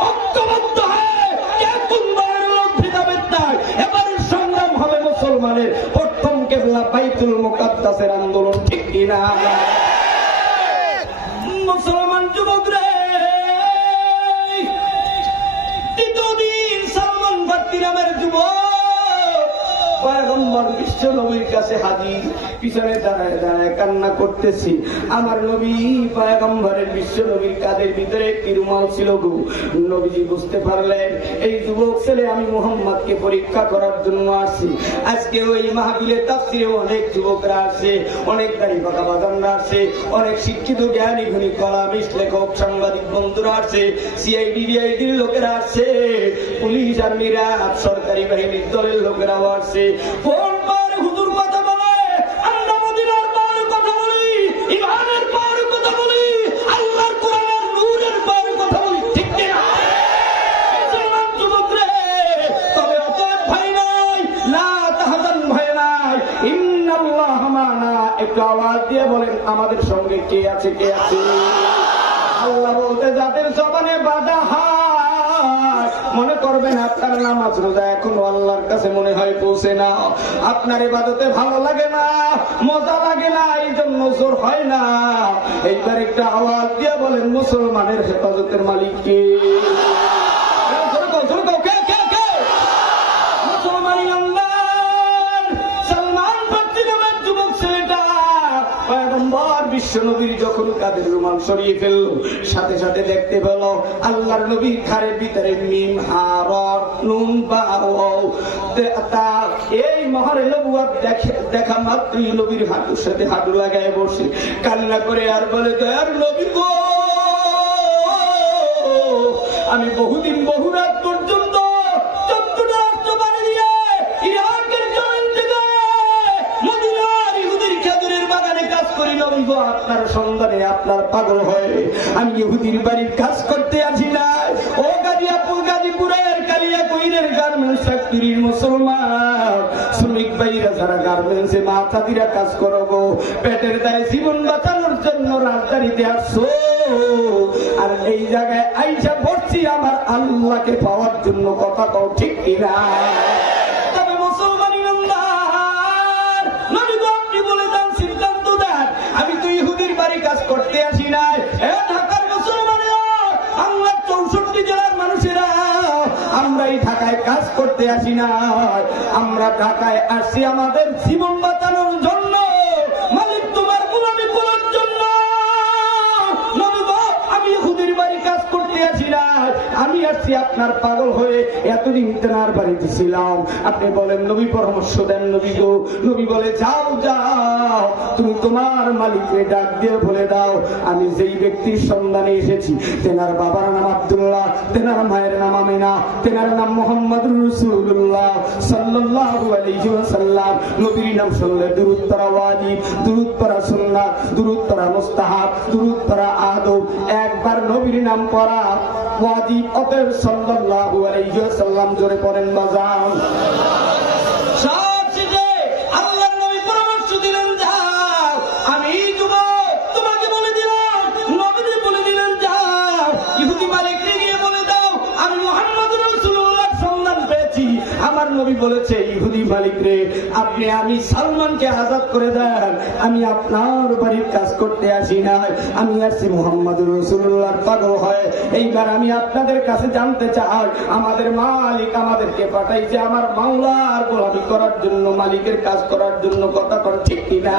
ঐক্যবদ্ধ হয়ে কে কোন দলের লোক ভেদাভেদ নাই, এবারের সংগ্রাম হবে মুসলমানের প্রথম কিবলা বাইতুল মুকাদ্দাসের আন্দোলন, ঠিক কিনা? মুসলমান যুবক রে, নামের যুবক পয়গম্বর বিশ্ব নবীর কাছে হাজির, পিছনে দাঁড়ায় দাঁড়ায় কান্না করতেছি। আমার নবী পয়গম্বরের বিশ্ব নবীর কাদের ভিতরে একটি রুমাল ছিল গো। নবীজি বুঝতে পারলেন এই যুবক ছেলে আমি মুহাম্মদকে পরীক্ষা করার জন্য আসছি। আজকে ওই মাহফিলে তাফসীরে অনেক যুবকরা আসে, অনেক দাড়ি পাকা বাদামরা আসে, অনেক শিক্ষিত জ্ঞানী গুণী কলামিস্ট লেখক সাংবাদিক বন্ধুরা আসে, সিআইডি ডিআইডির লোকেরা আসে, পুলিশ আর্মিরা সরকারি বাহিনীর দলের লোকেরাও আসে। হুজুর কথা বলে, আমরা মদিনার পাওয়ার কথা বলি, ইমানের পাওয়ার কথা বলি, আল্লাহর কোরআনের নূরের পাওয়ার কথা বলি, ঠিক কিনা? মুসলমান যুবক রে, তবে অতএব ভয় নাই, লা তাহজান, ভয় নাই, ইন্নাল্লাহ মা'না। একটু আওয়াজ দিয়ে বলেন আমাদের সঙ্গে কে আছে, কে আছে? আল্লাহ বলতে যাদের জবানে বাধা মনে করবেন আপনার নামাজ রোজা এখনো আল্লাহর কাছে মনে হয় পৌঁছে না, আপনার ইবাদতে ভালো লাগে না, মজা লাগে না, এই জন্য জোর হয় না। এইবার একটা আওয়াজ দিয়ে বলেন মুসলমানের হেফাজতের মালিক কে? মুসলমান সালমান ফার্সি নামের যুবক ছেলেটা পয়গম্বর বিশ্ব নবীর যখন কাদের রুমাল সরিয়ে ফেলল, সাথে সাথে দেখতে পেল আল্লাহর নবীর ঘাড়ের ভিতরে মিম হা র নুন বা ওয়াও তা। এই মহারে নবুয়ত দেখা মাত্রই নবীর হাঁটুর সাথে হাঁটু লাগায় বসে কান্না করে আর বলে, দয়ার নবী গো, আমি বহুদিন বহু রাত পর্যন্ত আপনার সন্ধানে আপনার পাগল হয়ে আমি ইহুদির বাড়ির কাজ করতে আসি না। ও গাজীপুরের কালিয়াকৈরের গার্মেন্টস ফ্যাক্টরির মুসলমান শ্রমিক ভাইরা যারা গার্মেন্টসে মাথাদিরা কাজ করো গো, পেটের দায়ে জীবন বাঁচানোর জন্য রাজধানীতে আসছো, আর এই জায়গায় আইসা পড়ছি আমার আল্লাহকে পাওয়ার জন্য, কথা কও ঠিক কিনা? তবে মুসলমান ইমানদার নবী তো আপনি বলে দেন, সিদ্ধান্ত দেন, আমি তো ইহুদির বাড়ি কাজ করতে আসি নাই। ঢাকার মুসলমানেরা, বাংলার 64 জেলার মানুষেরা, আমরা এই ঢাকায় কাজ করতে আসি নাই, আমরা ঢাকায় আসছি আমাদের জীবন বাঁচানোর জন্য, মালিক তোমার গোলামি করার জন্য। আমি ইহুদির বাড়ি কাজ করতে আসি না, আমি আসছি আপনার পাগল হয়ে। এতদিন তেনার বাড়িতে ছিলাম, আপনি বলেন নবী পরামর্শ দেন, নবী গো। নবী বলে, যাও যাও, তুমি তোমার মালিককে ডাক দিয়ে বলে দাও আমি যেই ব্যক্তির সন্ধানে এসেছি, তেনার বাবার নাম আব্দুল্লাহ, তেনার মায়ের নাম আমিনা, তেনার নাম মুহাম্মদুর রাসূলুল্লাহ সাল্লাল্লাহু আলাইহি ওয়াসাল্লাম। নবীর নাম শুনলে দুরূদ পড়া ওয়াজিব, দুরূদ পড়া সুন্নাত, দুরূদ পড়া মুস্তাহাব, দুরূদ পড়া আদব। একবার নবীর নাম পড়া ওয়াজিব, অতএব সাল্লাল্লাহু আলাইহি ওয়াসাল্লাম জোরে পড়েন বাজান। আমার নবী বলেছে, ইহুদি মালিক রে, আপনি আমি সালমানকে আজাদ করে দেন, আমি আপনার বাড়ির কাজ করতে আসি নাই, আমি আসছি মুহাম্মদুর রাসূলুল্লাহর পাগল হয়। এইবার আমি আপনাদের কাছে জানতে চাই, আমাদের মালিক আমাদেরকে পাঠাইছে আমার মাওলার গোলামি করার জন্য, মালিকের কাজ করার জন্য, কথা কর ঠিক কিনা?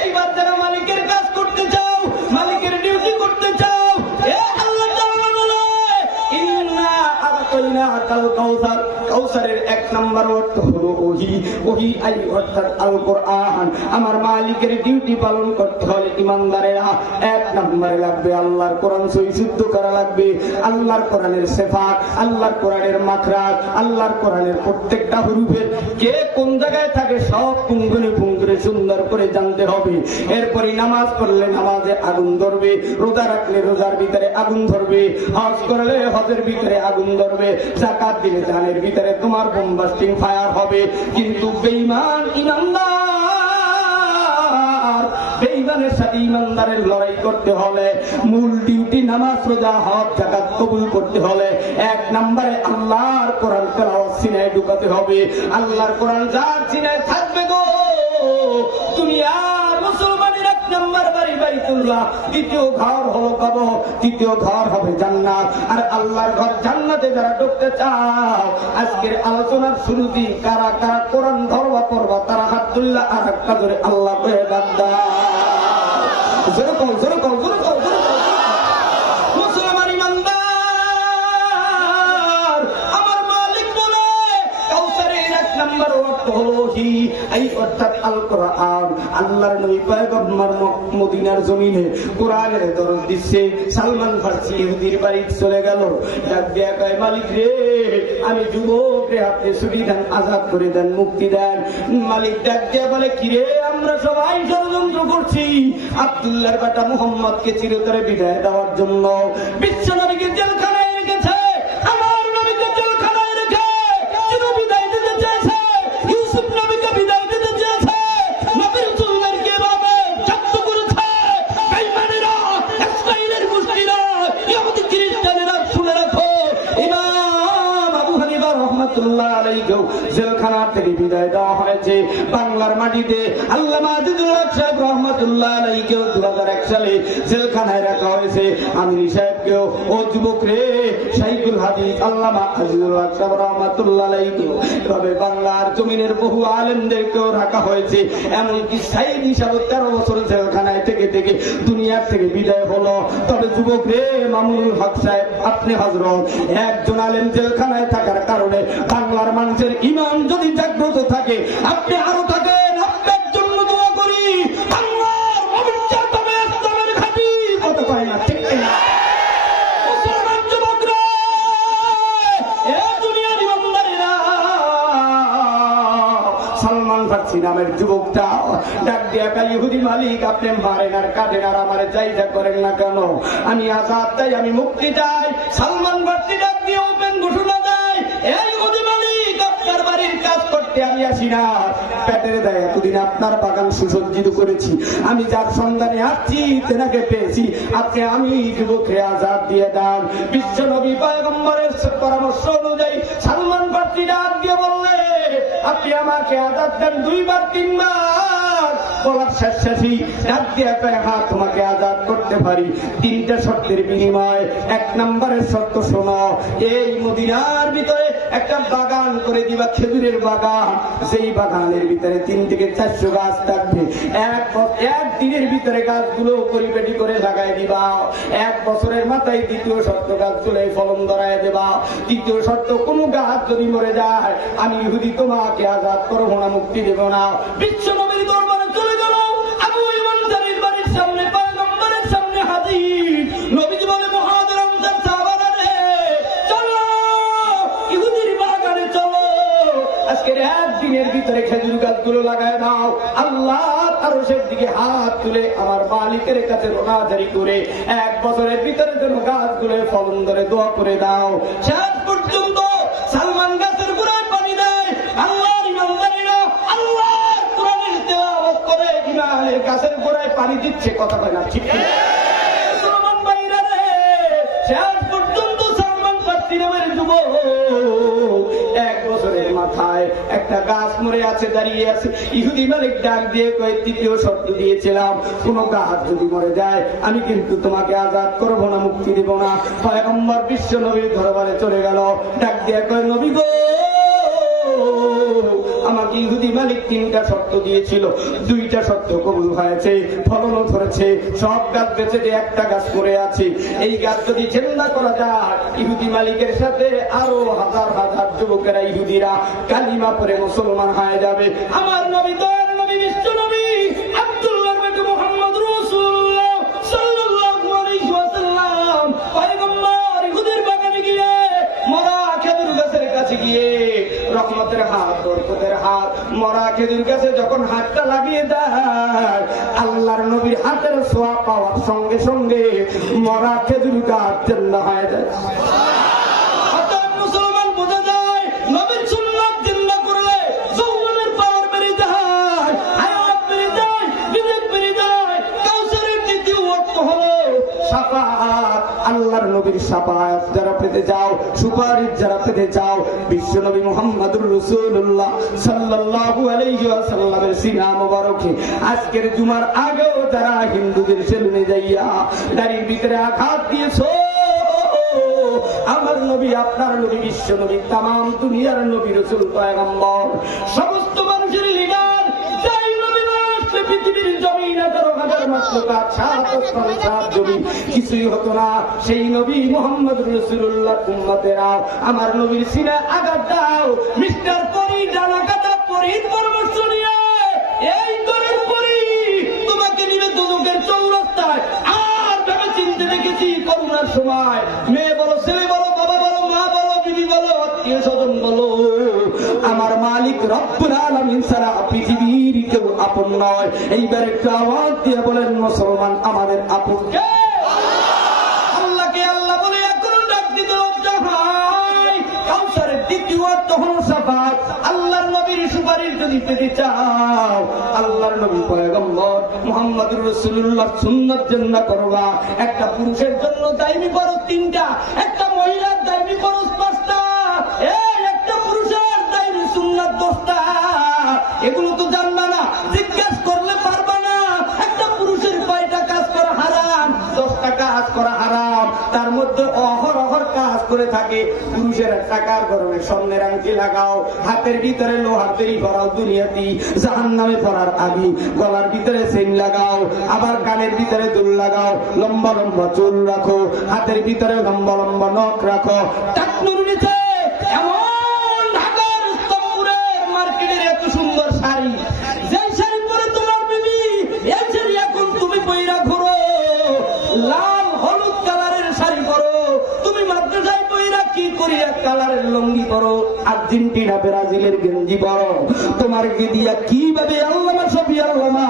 এইবার যারা মালিকের কাজ করতে চাও, মালিকের ডিউটি করতে চাও, কাউসারের এক নম্বর অর্থ হলো ওহী। ওহী আই অর্থাৎ আল কোরআন। আমার মালিকের ডিউটি পালন করতে হলে ইমানদারেরা এক নম্বরে লাগবে আল্লাহর কোরআন সহি শুদ্ধ করা লাগবে। আল্লাহর কোরআনের সিফাত, আল্লাহর কোরআনের মাখরাজ, আল্লাহর কোরআনের প্রত্যেকটা হরফের কে কোন জায়গায় থাকে সব পুঙ্গুনে পুঙ্গুনে সুন্দর করে জানতে হবে। এরপরে নামাজ পড়লে নামাজে আগুন ধরবে, রোজা রাখলে রোজার ভিতরে আগুন ধরবে, হজ করলে হজের ভিতরে আগুন ধরবে, যাকাত দিলে জানের ভিতরে তোমার বোমবাস্টিং ফায়ার হবে। কিন্তু বেঈমান ইমানদার, বেঈমানের সাথে ইমানদারের লড়াই করতে হলে, মূল ডিউটি নামাজ রোজা হজ যাকাত কবুল করতে হলে এক নম্বরে আল্লাহর কোরআন তেলাওয়াত সিনায় ঢুকাতে হবে। আল্লাহর কোরআন যার সিনায় থাকবে গো, দুনিয়ার মুসলমানের এক নম্বর বাড়ি বাইতুল্লাহ, দ্বিতীয় ঘর হলো কবর, তৃতীয় ঘর হবে জান্নাত। আর আল্লাহর ঘর জান্নাতে যারা ঢুকতে চাও, আজকের আলোচনার শুরুতেই কারা কারা কোরআন ধরবা পড়বা তারা হাত তুললা আর একটা ধরে আল্লাহ কয়ে ডাক দাও। জোরে কও, জোরে কও, জোরে কও, জোরে কও। মুসলমান ইমানদার, আমার মালিক বলে কাউসারের এক নম্বর অর্থ হলো ওহী, এই অর্থাৎ আল কোরআন। আল্লাহর নবী পয়গম্বর মদিনার জমিনে কোরআনের দরজ দিচ্ছে। সালমান ফারসি ইহুদির বাড়ি চলে গেল, ডাক দিয়া কয়, মালিক রে, আমি যুবক রে, আপনি ছুটি দেন, আজাদ করে দেন, মুক্তি দেন। মালিক ডাক দিয়া বলে, কিরে, আমরা সবাই ষড়যন্ত্র করছি আব্দুল্লাহর বেটা মুহাম্মদকে চিরতরে বিদায় দেওয়ার জন্য। বিশ্ব নবীকে জেলখানায় রেখেছে, আমার নবীকে জেলখানায় রেখে চির বিদায় দিতে চেয়েছে। ইউসুফ নবীকে বিদায় দিতে চেয়েছে, নবীর সুন্নাহকে এভাবে জব্দ করেছে বেঈমানেরা, ইসরাঈলের মুশরিকরা, ইহুদি খ্রিস্টানেরা। শুনে রাখো, ইমাম আবু হানিফা রাহমাতুল্লাহ আলাইহি জেলখানা থেকে বিদায় দেওয়া হয়েছে। বাংলার মাটিতে আল্লামা আজিজুল হক সাহেব রাহমাতুল্লাহ আলাইহিকে 2001 সালে জেলখানায় রাখা হয়েছে। আমির সাহেবকেও, ও যুবক রে, শাইখুল হাদিস আল্লামা আজিজুল হক সাহেব রাহমাতুল্লাহ আলাইহিকে, তবে বাংলার জমিনের বহু আলেমদেরকেও রাখা হয়েছে। এমনকি সাইদ হিসাবে 13 বছর জেলখানায় থেকে থেকে দুনিয়ার থেকে বিদায় হলো। তবে যুবক রে, মামুনুল হক সাহেব, আপনি হযরত, একজন আলেম জেলখানায় থাকার কারণে বাংলার মানুষের ঈমান যদি জাগ্রত থাকে, আপনি আরো থাকেন, আপনার জন্য দোয়া করি। বাংলার ভবিষ্যৎ হবে ইসলামের ঘাঁটি, কত পায় না, ঠিক না? মুসলমান যুবকরা, এ দুনিয়ার ইমানদারেরা, সালমান ফারসি নামের যুবকটা ডাক দিয়া কয়, ইহুদি মালিক, আপনি মারেন আর কাটেন আর আমার জায়গা করেন না কেন? আমি আজাদ চাই, আমি মুক্তি চাই। সালমান ফারসি ডাক দিয়ে ওপেন ঘোষণা দেয়, এই ইহুদি মালিক, আপনার বাড়ির কাজ করতে আমি আসি না, পেটের দায়ে এতদিন আপনার বাগান সুসজ্জিত করেছি, আমি যার সন্ধানে আসছি তেনাকে পেয়েছি, আজকে আমি যুবককে আজাদ দিয়ে দেন। বিশ্ব নবী পয়গম্বরের পরামর্শ অনুযায়ী সালমান ফারসি ডাক দিয়ে বললে, আপনি আমাকে আজাদ দেন 2 বার 3 বার। বলার শেষে ডাক দিয়ে কয়, হ্যাঁ, তোমাকে আজাদ করতে পারি 3টা শর্তের বিনিময়ে। 1 নম্বরের শর্ত শোনো, এই মদিনার ভিতরে একটা বাগান করে দিবা, খেজুরের বাগান। সেই বাগানের ভিতরে 3 থেকে 400 গাছ থাকবে। এক দিনের ভিতরে গাছগুলো পরিপাটি করে লাগাই দিবা। 1 বছরের মাথায় দ্বিতীয় শর্ত, গাছগুলো ফলন ধরায় দেবা। তৃতীয় শর্ত, কোন গাছ যদি মরে যায় আমি ইহুদি তোমাকে আজাদ করবো না, মুক্তি দেব না। বিশ্ব নবীর দরবারে চলে গেল, আবু ইমানদারের বাড়ির সামনে পয়গম্বরের সামনে হাজির। নবীজি বলে, মুহাজির আনসার সাহাবারা রে, চলো ইহুদির বাগানে চলো, আজকের 1 দিনের ভিতরে খেজুর গাছগুলো লাগায় দাও। আল্লাহ আরশের দিকে হাত তুলে আমার মালিকের কাছে রোনাজারি করে 1 বছরের ভিতরে যেন গাছগুলো ফলন ধরে দোয়া করে দাও। শেষ পর্যন্ত সালমান গাছের গোড়ায় পানি দেয়। আল্লাহর ইমানদারেরা আল্লাহর কোরআনের তেলাওয়াত করে ইমানের গাছের গোড়ায় পানি দিচ্ছে, কথা কয় না, ঠিক না? মুসলমান ভাইরা রে, শেষ পর্যন্ত সালমান ফারসি নামের যুবক 1 বছরের মাথায় একটা গাছ মরে আছে, দাঁড়িয়ে আছে। ইহুদি মালিক ডাক দিয়ে কয়, তৃতীয় শর্ত দিয়েছিলাম, কোন গাছ যদি মরে যায় আমি কিন্তু তোমাকে আজাদ করব না, মুক্তি দেব না। পয়গম্বর বিশ্ব নবীর দরবারে চলে গেল, ডাক দিয়ে কয়, নবী গো, আমাকে ইহুদি মালিক 3টা শর্ত দিয়েছিল, 2টা শর্ত কবুল হয়েছে, ফলনও ধরেছে, সব গাছ বেঁচে যে একটা গাছ পড়ে আছে। এই গাছ যদি জিন্দা করা যায়, ইহুদি মালিকের সাথে আরো হাজার হাজার যুবকেরা, ইহুদিরা কালিমা পড়ে মুসলমান হয়ে যাবে। আমার নবী, দয়ার নবী, বিশ্ব নবী আব্দুল্লাহ বিন মুহাম্মদ রাসূলুল্লাহ সাল্লাল্লাহু আলাইহি ওয়াসাল্লাম পয়গম্বর ইহুদির বাগানে গিয়ে, মরা খেজুর গাছের কাছে গিয়ে রহমতের হাত, বরকতের হাত, মরা খেজুর গাছে যখন হাতটা লাগিয়ে দেয়, আল্লাহর নবীর হাতের ছোঁয়া পাওয়ার সঙ্গে সঙ্গে মরা খেজুর গাছ জিন্দা হয়ে যায়। মুসলমান বোঝা যায়, নবীর সুন্নাত জিন্দা করলে যৌবনের পাওয়ার বেড়ে যায়, হায়াত বেড়ে যায়, রিজিক বেড়ে যায়। কাউসারের দ্বিতীয় অর্থ হলো শাফাআত। আল্লাহর নবীর শাফাআত যারা পেতে চাও, সুপারিশ যারা পেতে চাও, বিশ্ব নবী মুহাম্মদুর রাসূলুল্লাহ সাল্লাল্লাহু আলাইহি ওয়াসাল্লামের সিনা মোবারকে আজকের জুমার আগেও যারা হিন্দুদের সেলুনে যাইয়া দাড়ির ভিতরে আঘাত দিয়েছো, আমার নবী, আপনার নবী, বিশ্ব নবী, তামাম দুনিয়ার নবী, রাসূল, পয়গম্বর, সমস্ত মানুষের লিডার, যাই নবী আসলে পৃথিবীর জমিন 11,000 মাখলুকাত, 7 জমিন কিছুই হতো না। সেই নবী মুহাম্মদ রাসূলুল্লাহ উম্মতেরা আমার নবীর সিনায় আঘাত দাও। মিস্টার পরি, ডানা কাটা পরির পরামর্শ নিয়ে এই করের পরি তোমাকে নিবে দুজকের চৌরাস্তায়। আর ভেবে চিনতে দেখেছি করোনার সময় মেয়ে বলো, ছেলে বলো, বাবা বলো, মা বলো, বিবি বলো, আত্মীয় স্বজন বলো, আমার মালিক রব্বুল আলামিন ছাড়া পৃথিবীর কেউ আপন নয়। এইবার একটু আওয়াজ দিয়ে বলেন, মুসলমান আমাদের আপন কে? আল্লাহকে আল্লাহ বলে এখন ডাক দিতে লজ্জা হয়। কাউসারের দ্বিতীয় অর্থ হলো শাফাআত। আল্লাহর নবীর সুপারিশ যদি পেতে চাও, আল্লাহর নবী পয়গম্বর মুহাম্মদুর রাসূলুল্লাহ সুন্নাত জিন্দা করবা। একটা পুরুষের জন্য দায়মি ফরজ 3টা, একটা মহিলার দায়মি ফরজ 5টা, এই একটা পুরুষের দায়মি সুন্নাত 10টা। এগুলো তো জানবা না, জিজ্ঞাসা করলে পারবা না। একটা পুরুষের কয়টা কাজ করা হারাম? 10টা কাজ করা হারাম। তার মধ্যে অহরহর কাজ করে থাকে। পুরুষের টাকার গরমে স্বর্ণের আংটি লাগাও, হাতের ভিতরে লোহার তৈরি করাও দুনিয়াতি, জাহান্নামে পড়ার আগে গলার ভিতরে চেইন লাগাও, আবার কানের ভিতরে দুল লাগাও, লম্বা লম্বা চুল রাখো, হাতের ভিতরে লম্বা লম্বা নখ রাখো। টাকনুর নিচে এমন ঢাকার স্তম্ভের মার্কেটের এত সুন্দর শাড়ি, যে শাড়ি পরে তোমার বিবি, এই শাড়ি এখন তুমি পয়রা ঘুরো। লাল হলুদ কালারের শাড়ি পরো, তুমি মাদ্রাসায় পয়রা কি করি এক কালারের লুঙ্গি পরো, আর্জেন্টিনা ব্রাজিলের গেঞ্জি পরো। তোমার দিয়া কিভাবে আল্লামা শফি আল্লামা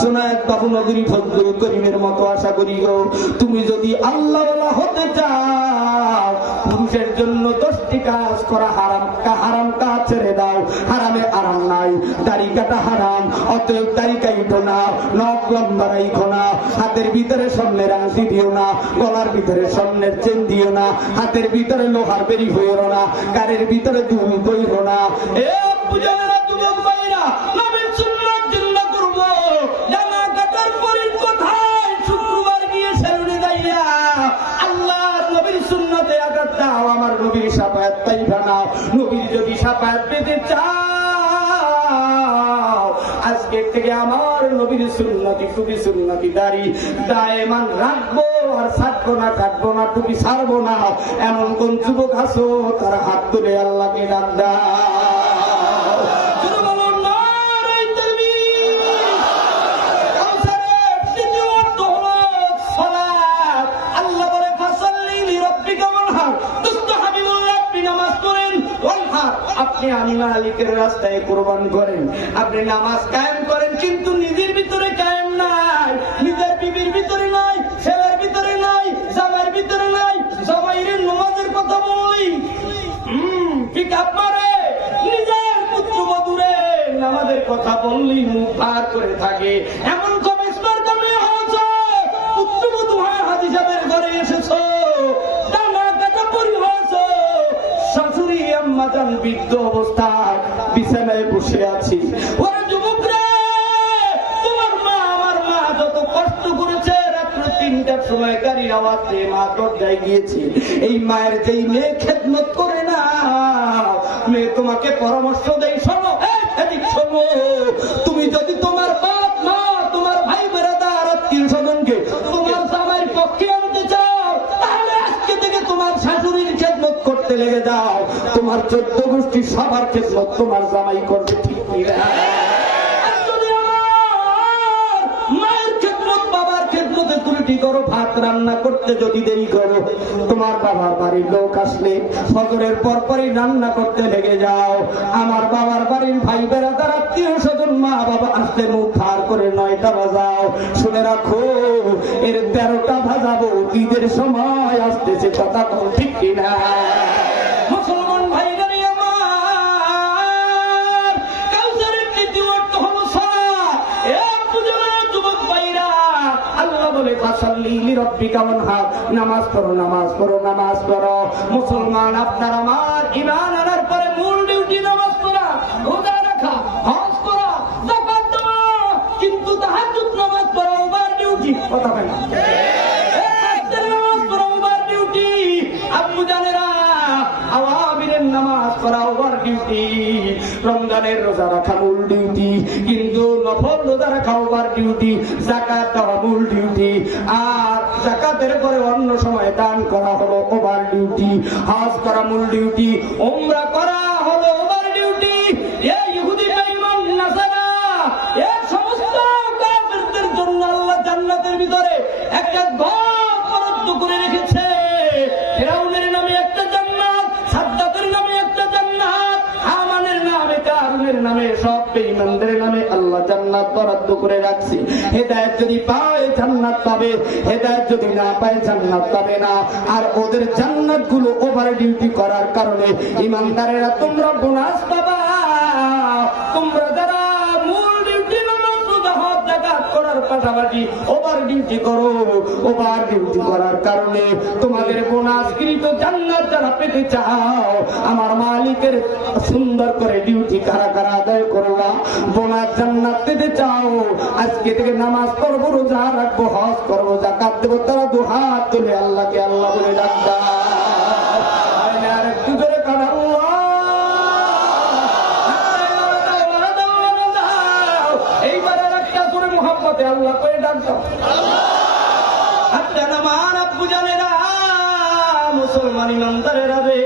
সোনায়েত বাবুনগরী ফজলুল করিমের মতো আশা করি গো। তুমি যদি আল্লাহওয়ালা হতে চাও, পুরুষের জন্য 10টি কাজ করা হারাম। হারাম কাজ ছেড়ে দাও, হারামে আরাম নাই। দাড়ি কাটা হারাম, অতএব দাড়ি কাইটো না, নখ লম্বা রাইখো না, হাতের ভিতরে স্বর্ণের আংটি দিও না, গলার ভিতরে স্বর্ণের চেন দিও না, হাতের ভিতরে লোহার বেরি হইও না, কানের ভিতরে দুল বইরো না। এ পূজারা যুবক ভাইরা, নবীর সুন্নাত জিন্দা করব। জামা কাটার পরের কথায় শুক্রবার গিয়ে সেলুনে যাইয়া আল্লাহর নবীর সুন্নাতে আঘাত দাও, আমার নবীর শাফায়াত পাইবা না। নবীর যদি শাফায়াত পেতে চাও, আজকে থেকে আমার নবীর সুন্নতি, টুপি সুন্নতি দাড়ি দায়মান রাখবো, আর ছাড়বো না, কাটবো না, টুপি ছাড়বো না। এমন কোন যুবক আছো তারা হাত তুলে আল্লাহকে ডাক দাও। আপনি আমি মালিকের রাস্তায় কোরবান করেন, আপনি নামাজ কায়েম করেন, কিন্তু নিজের ভিতরে কায়েম নাই, নিজের বিবির ভিতরে নাই, ছেলের ভিতরে নাই, জামাইয়ের ভিতরে নাই। জামাইয়ের নামাজের কথা বলি ঠিক আপনারে, নিজের পুত্রবধূরে নামাজের কথা বললি মুখ ভার করে থাকে। এমন কমিশনার তুমি হয়েছ, পুত্রবধূ হয়ে হাজি সাহেবের ঘরে এসেছ, ডানা কাটা পরি হয়েছ, শাশুড়ি আম্মাজান বৃদ্ধ অবস্থায় বিছানায় বসে আছি। ওরে যুবকরা, তোমার মা আমার মা যত কষ্ট করেছে, রাত্র 3টার সময় গাড়ির আওয়াজ পেয়ে মা দরজায় গিয়েছে। এই মায়ের যেই মেয়ে খেদমত করে না, মেয়ে তোমাকে পরামর্শ দেয়, শোনো এদিক শোনো, তুমি যদি তোমার বাপ মা তোমার ভাই বেরাদার আত্মীয় স্বজনকে তোমার জামাইয়ের পক্ষে আনতে চাও, তাহলে আজকে থেকে তোমার শাশুড়ির খেদমত করতে লেগে যাও। তোমার 14 গোষ্ঠী সবার খেদমত তোমার জামাই করবে, ঠিক কিনা? মায়ের খেদমত বাবার খেদমতে ত্রুটি করো, ভাত রান্না করতে যদি দেরি করো, তোমার বাবার বাড়ির লোক আসলে ফজরের পরপরই রান্না করতে লেগে যাও। আমার বাবার বাড়ির ভাই বেড়াদার আত্মীয় স্বজন মা বাবা আসতে মুখ ভার করে 9টা বাজাও। শুনে রাখো, এর 13টা বাজাবো, ঈদের সময় আসতেছে, কথা কম, ঠিক কিনা? মুসলমান ভাইরাই আমার, কাউসারের নীতি অর্থ হলো সালাত। যুবক ভাইরা, আল্লাহ বলে ফাসাল্লি লিরাব্বিকা ওয়ানহার, নামাজ পড়ো, নামাজ পড়ো, নামাজ পড়ো। মুসলমান, আপনার আমার ঈমান আনার পরে মূল ডিউটি নামাজ পড়া, রোজা রাখা, হজ করা, যাকাত দেওয়া, কিন্তু তাহাজ্জুদ নামাজ পড়া ওভার ডিউটি, কথা বলেন না? নামাজ পড়া ওভার ডিউটি। আব্বু জানেরা, আওয়ামিরের নামাজ পড়া ওভার ডিউটি। রমজানের রোজা রাখা মূল ডিউটি, কিন্তু নফল রোজা রাখা ওভার ডিউটি। যাকাত দেওয়া মূল ডিউটি, আর যাকাতের পরে অন্য সময় দান করা হলো ওভার ডিউটি। হজ করা মূল ডিউটি, উমরা করা হলো ওভার ডিউটি। এই ইহুদি বেঈমান নাসারা, এই সমস্ত কাফেরদের জন্য আল্লাহ জান্নাতের ভিতরে একটা ঘর বরাদ্দ করে রেখেছে। ফিরাউনের নামে একটা জান্নাত, সাদ্দাতের নামে একটা জান্নাত, হামানের নামে, কারুনের নামে, সব বেঈমানদের নামে আল্লাহ জান্নাত বরাদ্দ করে রাখছে। হেদায়েত যদি পায় জান্নাত পাবে, হেদায়েত যদি না পায় জান্নাত পাবে না। আর ওদের জান্নাত গুলো ওভার ডিউটি করার কারণে ইমানদারেরা তোমরা বোনাস পাবা। তোমরা যারা মূল ডিউটি নামাজ রোজা হজ যাকাত করার পাশাপাশি ওভার ডিউটি করো, ওভার ডিউটি করার কারণে তোমাদের বোনাসকৃত জান্নাত যারা পেতে চাও, আমার মালিকের সুন্দর করে ডিউটি কারা কারা আদায় করবা, বোনাস জান্নাত পেতে চাও, আজকে থেকে নামাজ পড়বো, রোজা রাখবো, হজ করবো, যাকাত দেবো, তারা দুহাত তুলে আল্লাহকে আল্লাহ বলে ডাকবা। আর একটু জোরে কান আল্লাহ। এইবার আর একটা জোরে মুহাব্বতে আল্লাহ করে ডাকবা। হাতটা নামান আব্বু জানেরা, মুসলমান ইমানদারেরা রে,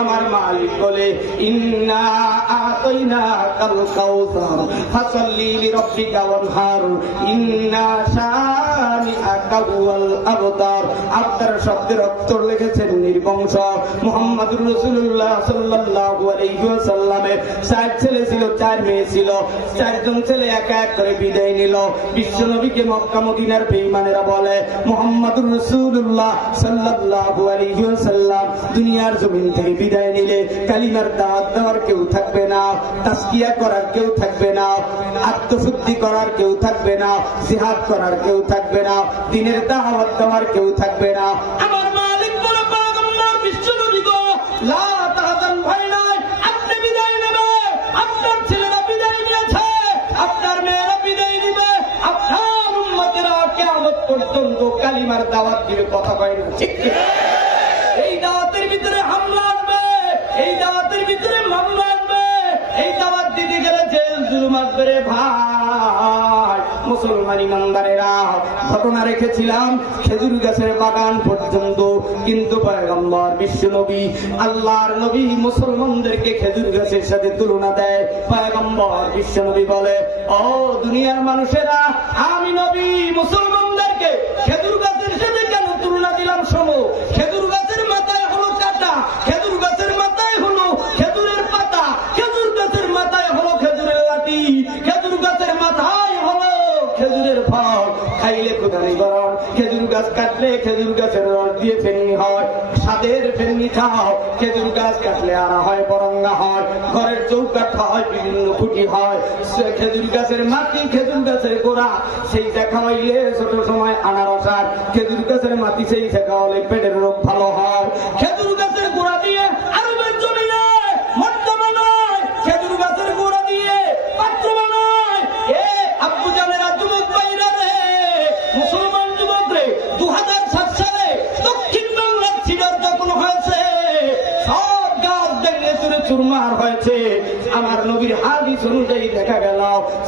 আমার মালিক বলে ইন্না আতাইনাকাল কাউসার ফাসাল্লি লিরাব্বিকা ওয়ানহার ইন্না শানিআকা হুয়াল আবতার। আবতার শব্দের অর্থ লিখেছেন নির্বংশ। মুহাম্মদুর রাসূলুল্লাহ সাল্লাল্লাহু আলাইহি ওয়াসাল্লামের 4 ছেলে ছিল, 4 মেয়ে ছিল। 4 জন ছেলে এক এক করে বিদায় নিল। বিশ্ব নবীকে মক্কা মদিনার বেঈমানেরা বলে, মুহাম্মদুর রাসূলুল্লাহ সাল্লাল্লাহু আলাইহি ওয়াসাল্লাম দুনিয়ার জমিন থেকে বিদায় নিলে কালিমার দাওয়াত দেওয়ার কেউ থাকবে না, তাসকিয়া করার কেউ থাকবে না, আত্মশুদ্ধি করার কেউ থাকবে না, জিহাদ করার কেউ থাকবে না, দ্বীনের দাওয়াত দেওয়ার কেউ থাকবে না। আমার মালিক বলে, পয়গম্বর বিশ্ব নবী গো, লা তাহজান, ভয় নাই, আপনি বিদায় নেবে, আপনার ছেলেরা বিদায় নিয়েছে, আপনার মেয়েরা বিদায় নিবে, আপনার উম্মতেরা কিয়ামত পর্যন্ত কালিমার দাওয়াত দিবে, কথা কয় না, ঠিক কি? এই দাওয়াতের ভিতরে হামলা আসবে, এই দাওয়াতের ভিতরে মামলা আসবে, এই দাওয়াত দিতে গেলে জেল জুলুম আসবে রে ভাই। মুসলমান ইমানদারেরা, ঘটনা রেখেছিলাম খেজুর গাছের বাগান পর্যন্ত, কিন্তু পয়গম্বর বিশ্ব নবী আল্লাহর নবী মুসলমানদেরকে খেজুর গাছের সাথে তুলনা দেয়। পয়গম্বর বিশ্ব নবী বলে, ও দুনিয়ার মানুষেরা, আমি নবী মুসলমানদেরকে খেজুর গাছের সাথে কেন তুলনা দিলাম শোনো। খেজুর গাছের মাথায় হলো কাঁটা, খেজুর গাছের মাথায় হলো খেজুরের পাতা, খেজুর গাছের মাথায় হলো খেজুরের লাঠি, খেজুর গাছের মাথায় হলো খেজুরের ফল। খাইলে ক্ষুধা নিবারণ, খেজুর গাছ কাটলে খেজুর গাছের রস দিয়ে ফেন্নি হয়, স্বাদের ফেন্নি খাও। খেজুর গাছ কাটলে আড়া হয়, বরঙ্গা হয়, ঘরের চৌকাঠ হয়, বিভিন্ন খুঁটি হয়। খেজুর গাছের মাটি, খেজুর গাছের গোড়া, সেই দেখা হইলে ছোট সময় আনারস। আর খেজুর গাছের মাটি, সেই দেখা হলে পেটের রোগ ভালো হয়। খেজুর গাছের গোড়া দিয়ে আরবের জমিনে আমার নবীর হাদিস অনুযায়ী দেখা গেল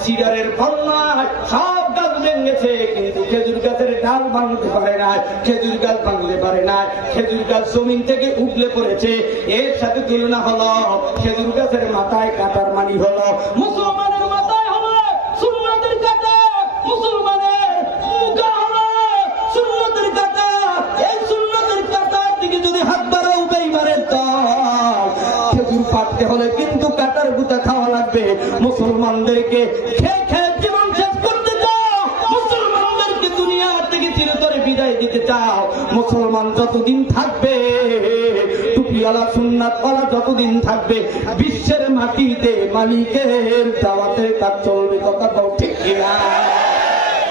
সিডারের বন্যায় সব গাছ ভেঙেছে, কিন্তু খেজুর গাছের ডাল ভাঙতে পারে না, খেজুর গাছ ভাঙতে পারে না, খেজুর গাছ জমিন থেকে উঠলে পড়েছে। এর সাথে তুলনা হলো খেজুর গাছের মাথায় কাটার মানি হলো মুসলমানের মাথায় হলো সুন্নাতের কাটা, মুসলমানের মুখা হলো সুন্নাতের কাটা। এই সুন্নাতের কাটার দিকে যদি হাত বাড়াও বেঈমানের দল, খেজুর পাড়তে হলে কিন্তু কাটার গুতা খাওয়া লাগবে। মুসলমানদেরকে খেয়ে খেয়ে জীবন শেষ করতে চাও, মুসলমানদেরকে দুনিয়া থেকে চিরতরে বিদায় দিতে চাও, মুসলমান যতদিন থাকবে, টুপিওয়ালা সুন্নাতওয়ালা যতদিন থাকবে, বিশ্বের মাটিতে মালিকের দাওয়াতের কাজ চলবে। কথা তো ঠিক কিনা?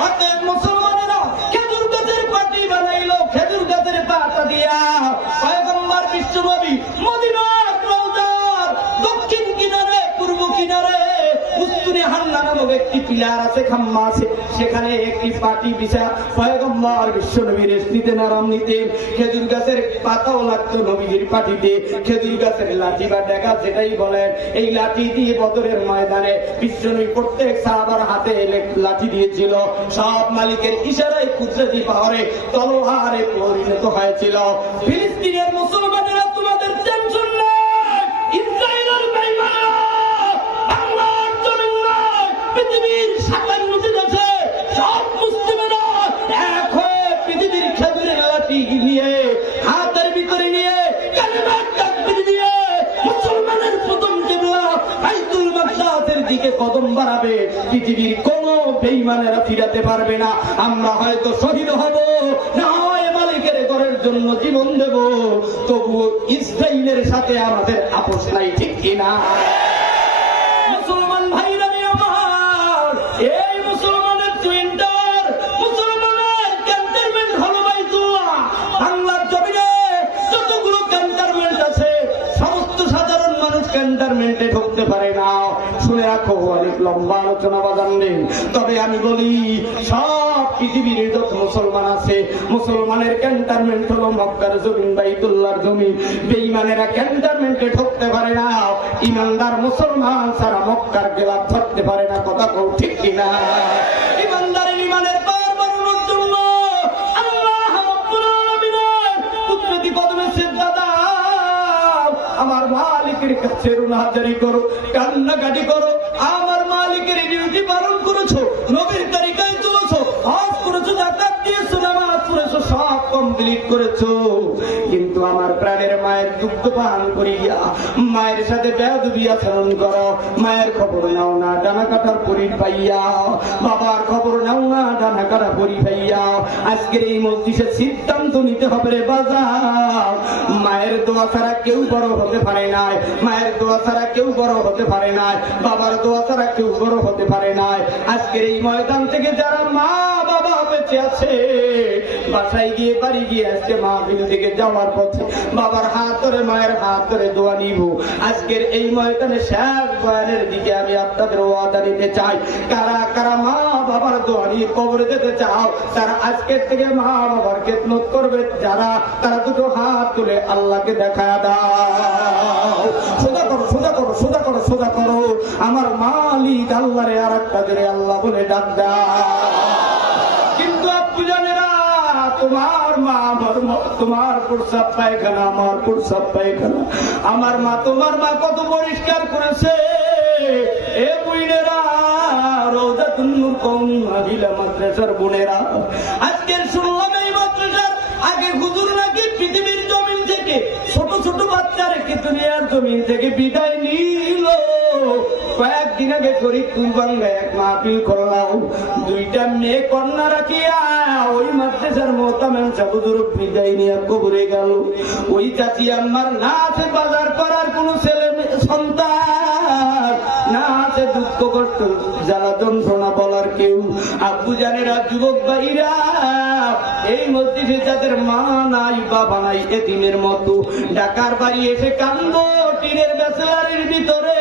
অতএব মুসলমানেরা খেজুর গাছের পাটি বানাইলো, খেজুর গাছের পাতা দিয়া পয়গম্বর বিশ্বনবী মদিনার রওজার দক্ষিণ কিনারে পূর্ব কিনারে উস্তুনে হান্না নামক একটি পিলার আছে, খাম্মা আছে, সেখানে একটি পাটি বিছা পয়গম্বর বিশ্বনবীর স্মৃতিতে নরম নিতেন। খেজুর গাছের পাতাও লাগতো নবীজির পাটিতে, খেজুর গাছের লাঠি বা ডেকা যেটাই বলেন, এই লাঠি দিয়ে বদরের ময়দানে বিশ্বনবী প্রত্যেক সাহাবার হাতে লাঠি দিয়েছিল। সব মালিকের ইশারায় কুদরতি পাহাড়ে তলোয়ারে পরিণত হয়েছিল। ফিলিস্তিনের মুসলমানেরা তোমাদের টেনশন নাই, ইসরায়েলের বেঈমানেরা বাংলার জমিন নয়, পৃথিবীর 57 দেশে সব মুসলিমেরা এক হয়ে পৃথিবীর খেজুরের লাঠি নিয়ে হাতের ভিতরে নিয়ে কালেমার তাকবীর দিয়ে মুসলমানের প্রথম কিবলা বাইতুল মাকদাসের দিকে কদম বাড়াবে। পৃথিবীর কোন বেঈমানেরা ফিরাতে পারবে না। আমরা হয়তো শহীদ হব, না হয় মালিকের ঘরের জন্য জীবন দেব, তবুও ইসরায়েলের সাথে আমাদের আপোষ নাই। ঠিক কিনা? মুসলমান ভাইরা আমার, এই মুসলমানের টুইন্টার, মুসলমানের ক্যান্টনমেন্ট হলো বাইতুল্লাহ। বাংলার জমিনে যতগুলো ক্যান্টনমেন্ট আছে, সমস্ত সাধারণ মানুষ ক্যান্টনমেন্টে ঢুকতে পারে না। শুনে রাখো, অনেক লম্বা আলোচনা বাজান নেই, তবে আমি বলি সব পৃথিবীর যত মুসলমান আছে, মুসলমানের ক্যান্টনমেন্ট হলো মক্কার জমিন, বাইতুল্লাহর জমিন। বেঈমানেরা ক্যান্টনমেন্টে ঢুকতে পারে না, ইমানদার মুসলমান সারা মক্কার গেলাপ ধরতে পারে না। কথা কও ঠিক কিনা? ইমানদারের ইমানের পাওয়ার বাড়ানোর জন্য আল্লাহ রাব্বুল আলামিনের কুদরতি কদমে সিজদা দাও, আমার মালিকের কাছে রুনাহাজারি করো, কান্নাকাটি করো। আমার মালিকের ডিউটি পালন করেছো, নবীর তরিকায় চলেছো, হজ করেছো, যাকাত দিয়েছো, নামাজ পড়েছো, সব কমপ্লিট করেছো, কিন্তু আমার প্রাণের মায়ের দুগ্ধ পান করিয়া মায়ের সাথে বেয়াদবি আচরণ করো। মায়ের খবর নাও না ডানা কাটার পরি পাইয়া, বাবার খবর নাও না ডানা কাটা পরি পাইয়া। আজকের এই মজলিসের সিদ্ধান্ত নিতে হবে রে বাজার, মায়ের দোয়া ছাড়া কেউ বড় হতে পারে না, মায়ের দোয়া ছাড়া কেউ বড় হতে পারে না, বাবার দোয়া ছাড়া কেউ বড় হতে পারে না। আজকের এই ময়দান থেকে যারা মা বাবা বেঁচে আছে, বাসায় গিয়ে বাড়ি গিয়ে আজকে মাহফিল থেকে যাওয়ার পথে বাবার হাত ধরে মায়ের হাত ধরে দোয়া নিব। আজকের এই ময়দানে শেষ বয়ানের দিকে আমি আপনাদের ওয়াদা নিতে চাই, কারা কারা মা বাবার দোয়া নিয়ে কবরে যেতে চাও, তারা আজকের থেকে মা বাবার খেদমত করবে। যারা তারা দুটো হাত তুলে আল্লাহকে দেখা দাও, সোজা করো, সোজা করো, সোজা করো, সোজা করো। আমার মালিক আল্লাহ রে আর একটা করে আল্লাহ বলে ডাক দাও। কিন্তু আপু জানেরা, তোমার মা আমার মা, তোমার প্রস্রাব পায়খানা আমার প্রস্রাব পায়খানা, আমার মা তোমার মা কত পরিষ্কার করেছে। এ বুইনেরা, রওজাতুন নূর কওমি মহিলা মাদ্রাসার বোনেরা, আজকের শুনলাম এই মাদ্রাসার আগে হুজুর নাকি পৃথিবীর জমিন থেকে ছোট ছোট বাচ্চা রেখে দুনিয়ার জমিন থেকে বিদায় নিল। কয়েকদিন আগে গরিব কুরবাঙ্গায় এক মাহফিল করলাম, দুইটা মেয়ে কন্যা রাখিয়া ওই মাদ্রাসার মোহতামেম সাহেব হুজুর বিদায় নিয়ে কবরে গেল। ওই চাচি আম্মার না আছে বাজার করার কোন ছেলে সন্তান, না আছে দুঃখ কষ্ট জ্বালা যন্ত্রণা বলার কেউ। আব্বু জানেরা, যুবক ভাইরা, এই মসজিদে যাদের মা নাই বাবা নাই, এতিমের মতো ঢাকার বাড়ি এসে কান্দ টিনের ব্যাচেলারের ভিতরে।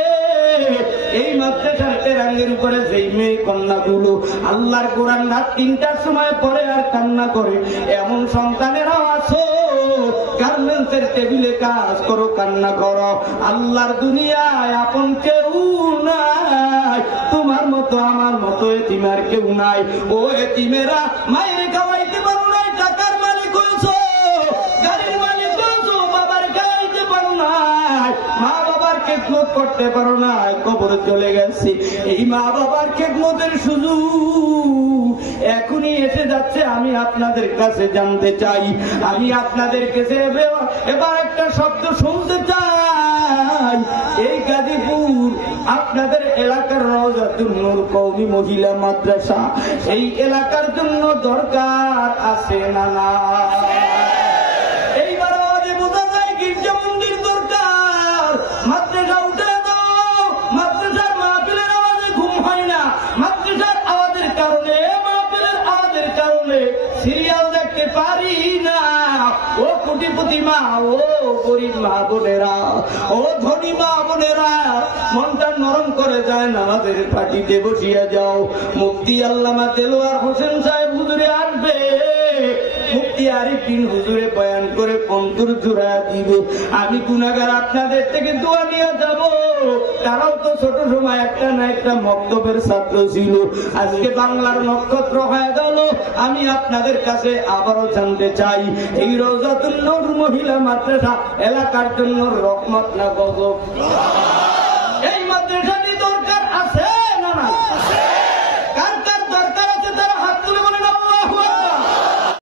এই মাদ্রাসার তেরাঙ্গের উপরে যেই মেয়ে কন্যাগুলো আল্লাহর কোরআন রাত 3টার সময় পরে আর কান্না করে, এমন সন্তানেরাও আছো গার্মেন্টসের টেবিলে কাজ করো, কান্না করো। আল্লাহর দুনিয়ায় আপন কেউ নাই, তোমার মতো আমার মতো এতিমের কেউ নাই। ও এতিমেরা মায়ের খাওয়াইতে পারো নাই, টাকার মালিক হয়েছো, গাড়ির মালিক হয়েছো, বাবার খাওয়াইতে পারো নাই, মা বাবার খেদমত করতে পারো নাই, কবরে চলে গেছে। এই মা বাবার খেদমতের সুযোগ এখনই এসে যাচ্ছে। আমি আপনাদের কাছে জানতে চাই, আমি আপনাদের কাছে এবার একটা শব্দ শুনতে চাই। এই গাজীপুর আপনাদের এলাকার রওজাতুন নূর কওমি মহিলা মাদ্রাসা, এই এলাকার জন্য দরকার আছে না না? এইবার আওয়াজে বোঝা যায় গির্জা মন্দির দরকার। মাদ্রাসা উঠে দাও, মাদ্রাসার মাহফিলের আওয়াজে ঘুম হয় না, মাদ্রাসার আওয়াজের কারণে, মাহফিলের আওয়াজের কারণে সিরিয়াল দেখতে পারি না। ও কোটিপতি মা, ও গরিব মা বোনেরা, ও ধনী মা বোনেরা, মনটা নরম করে যায়, নামাজের পার্টিতে বসিয়া যাও। মুফতি আল্লামা দেলোয়ার হোসেন সাহেব হুজুরে আসবে, মুফতি আরিফ বিন হুজুরে বয়ান করে পন্তর জোড়া দিবে। আমি গুনাহগার আপনাদের থেকে দোয়া নিয়ে যাব। তারাও তো ছোট সময় একটা না একটা মক্তবের ছাত্র ছিল, আজকে বাংলার নক্ষত্র হয়ে গেল। আমি আপনাদের কাছে আবারও জানতে চাই, এই রওজাতুন নূর মহিলা মাদ্রাসা এলাকার জন্য রহমত না গজব?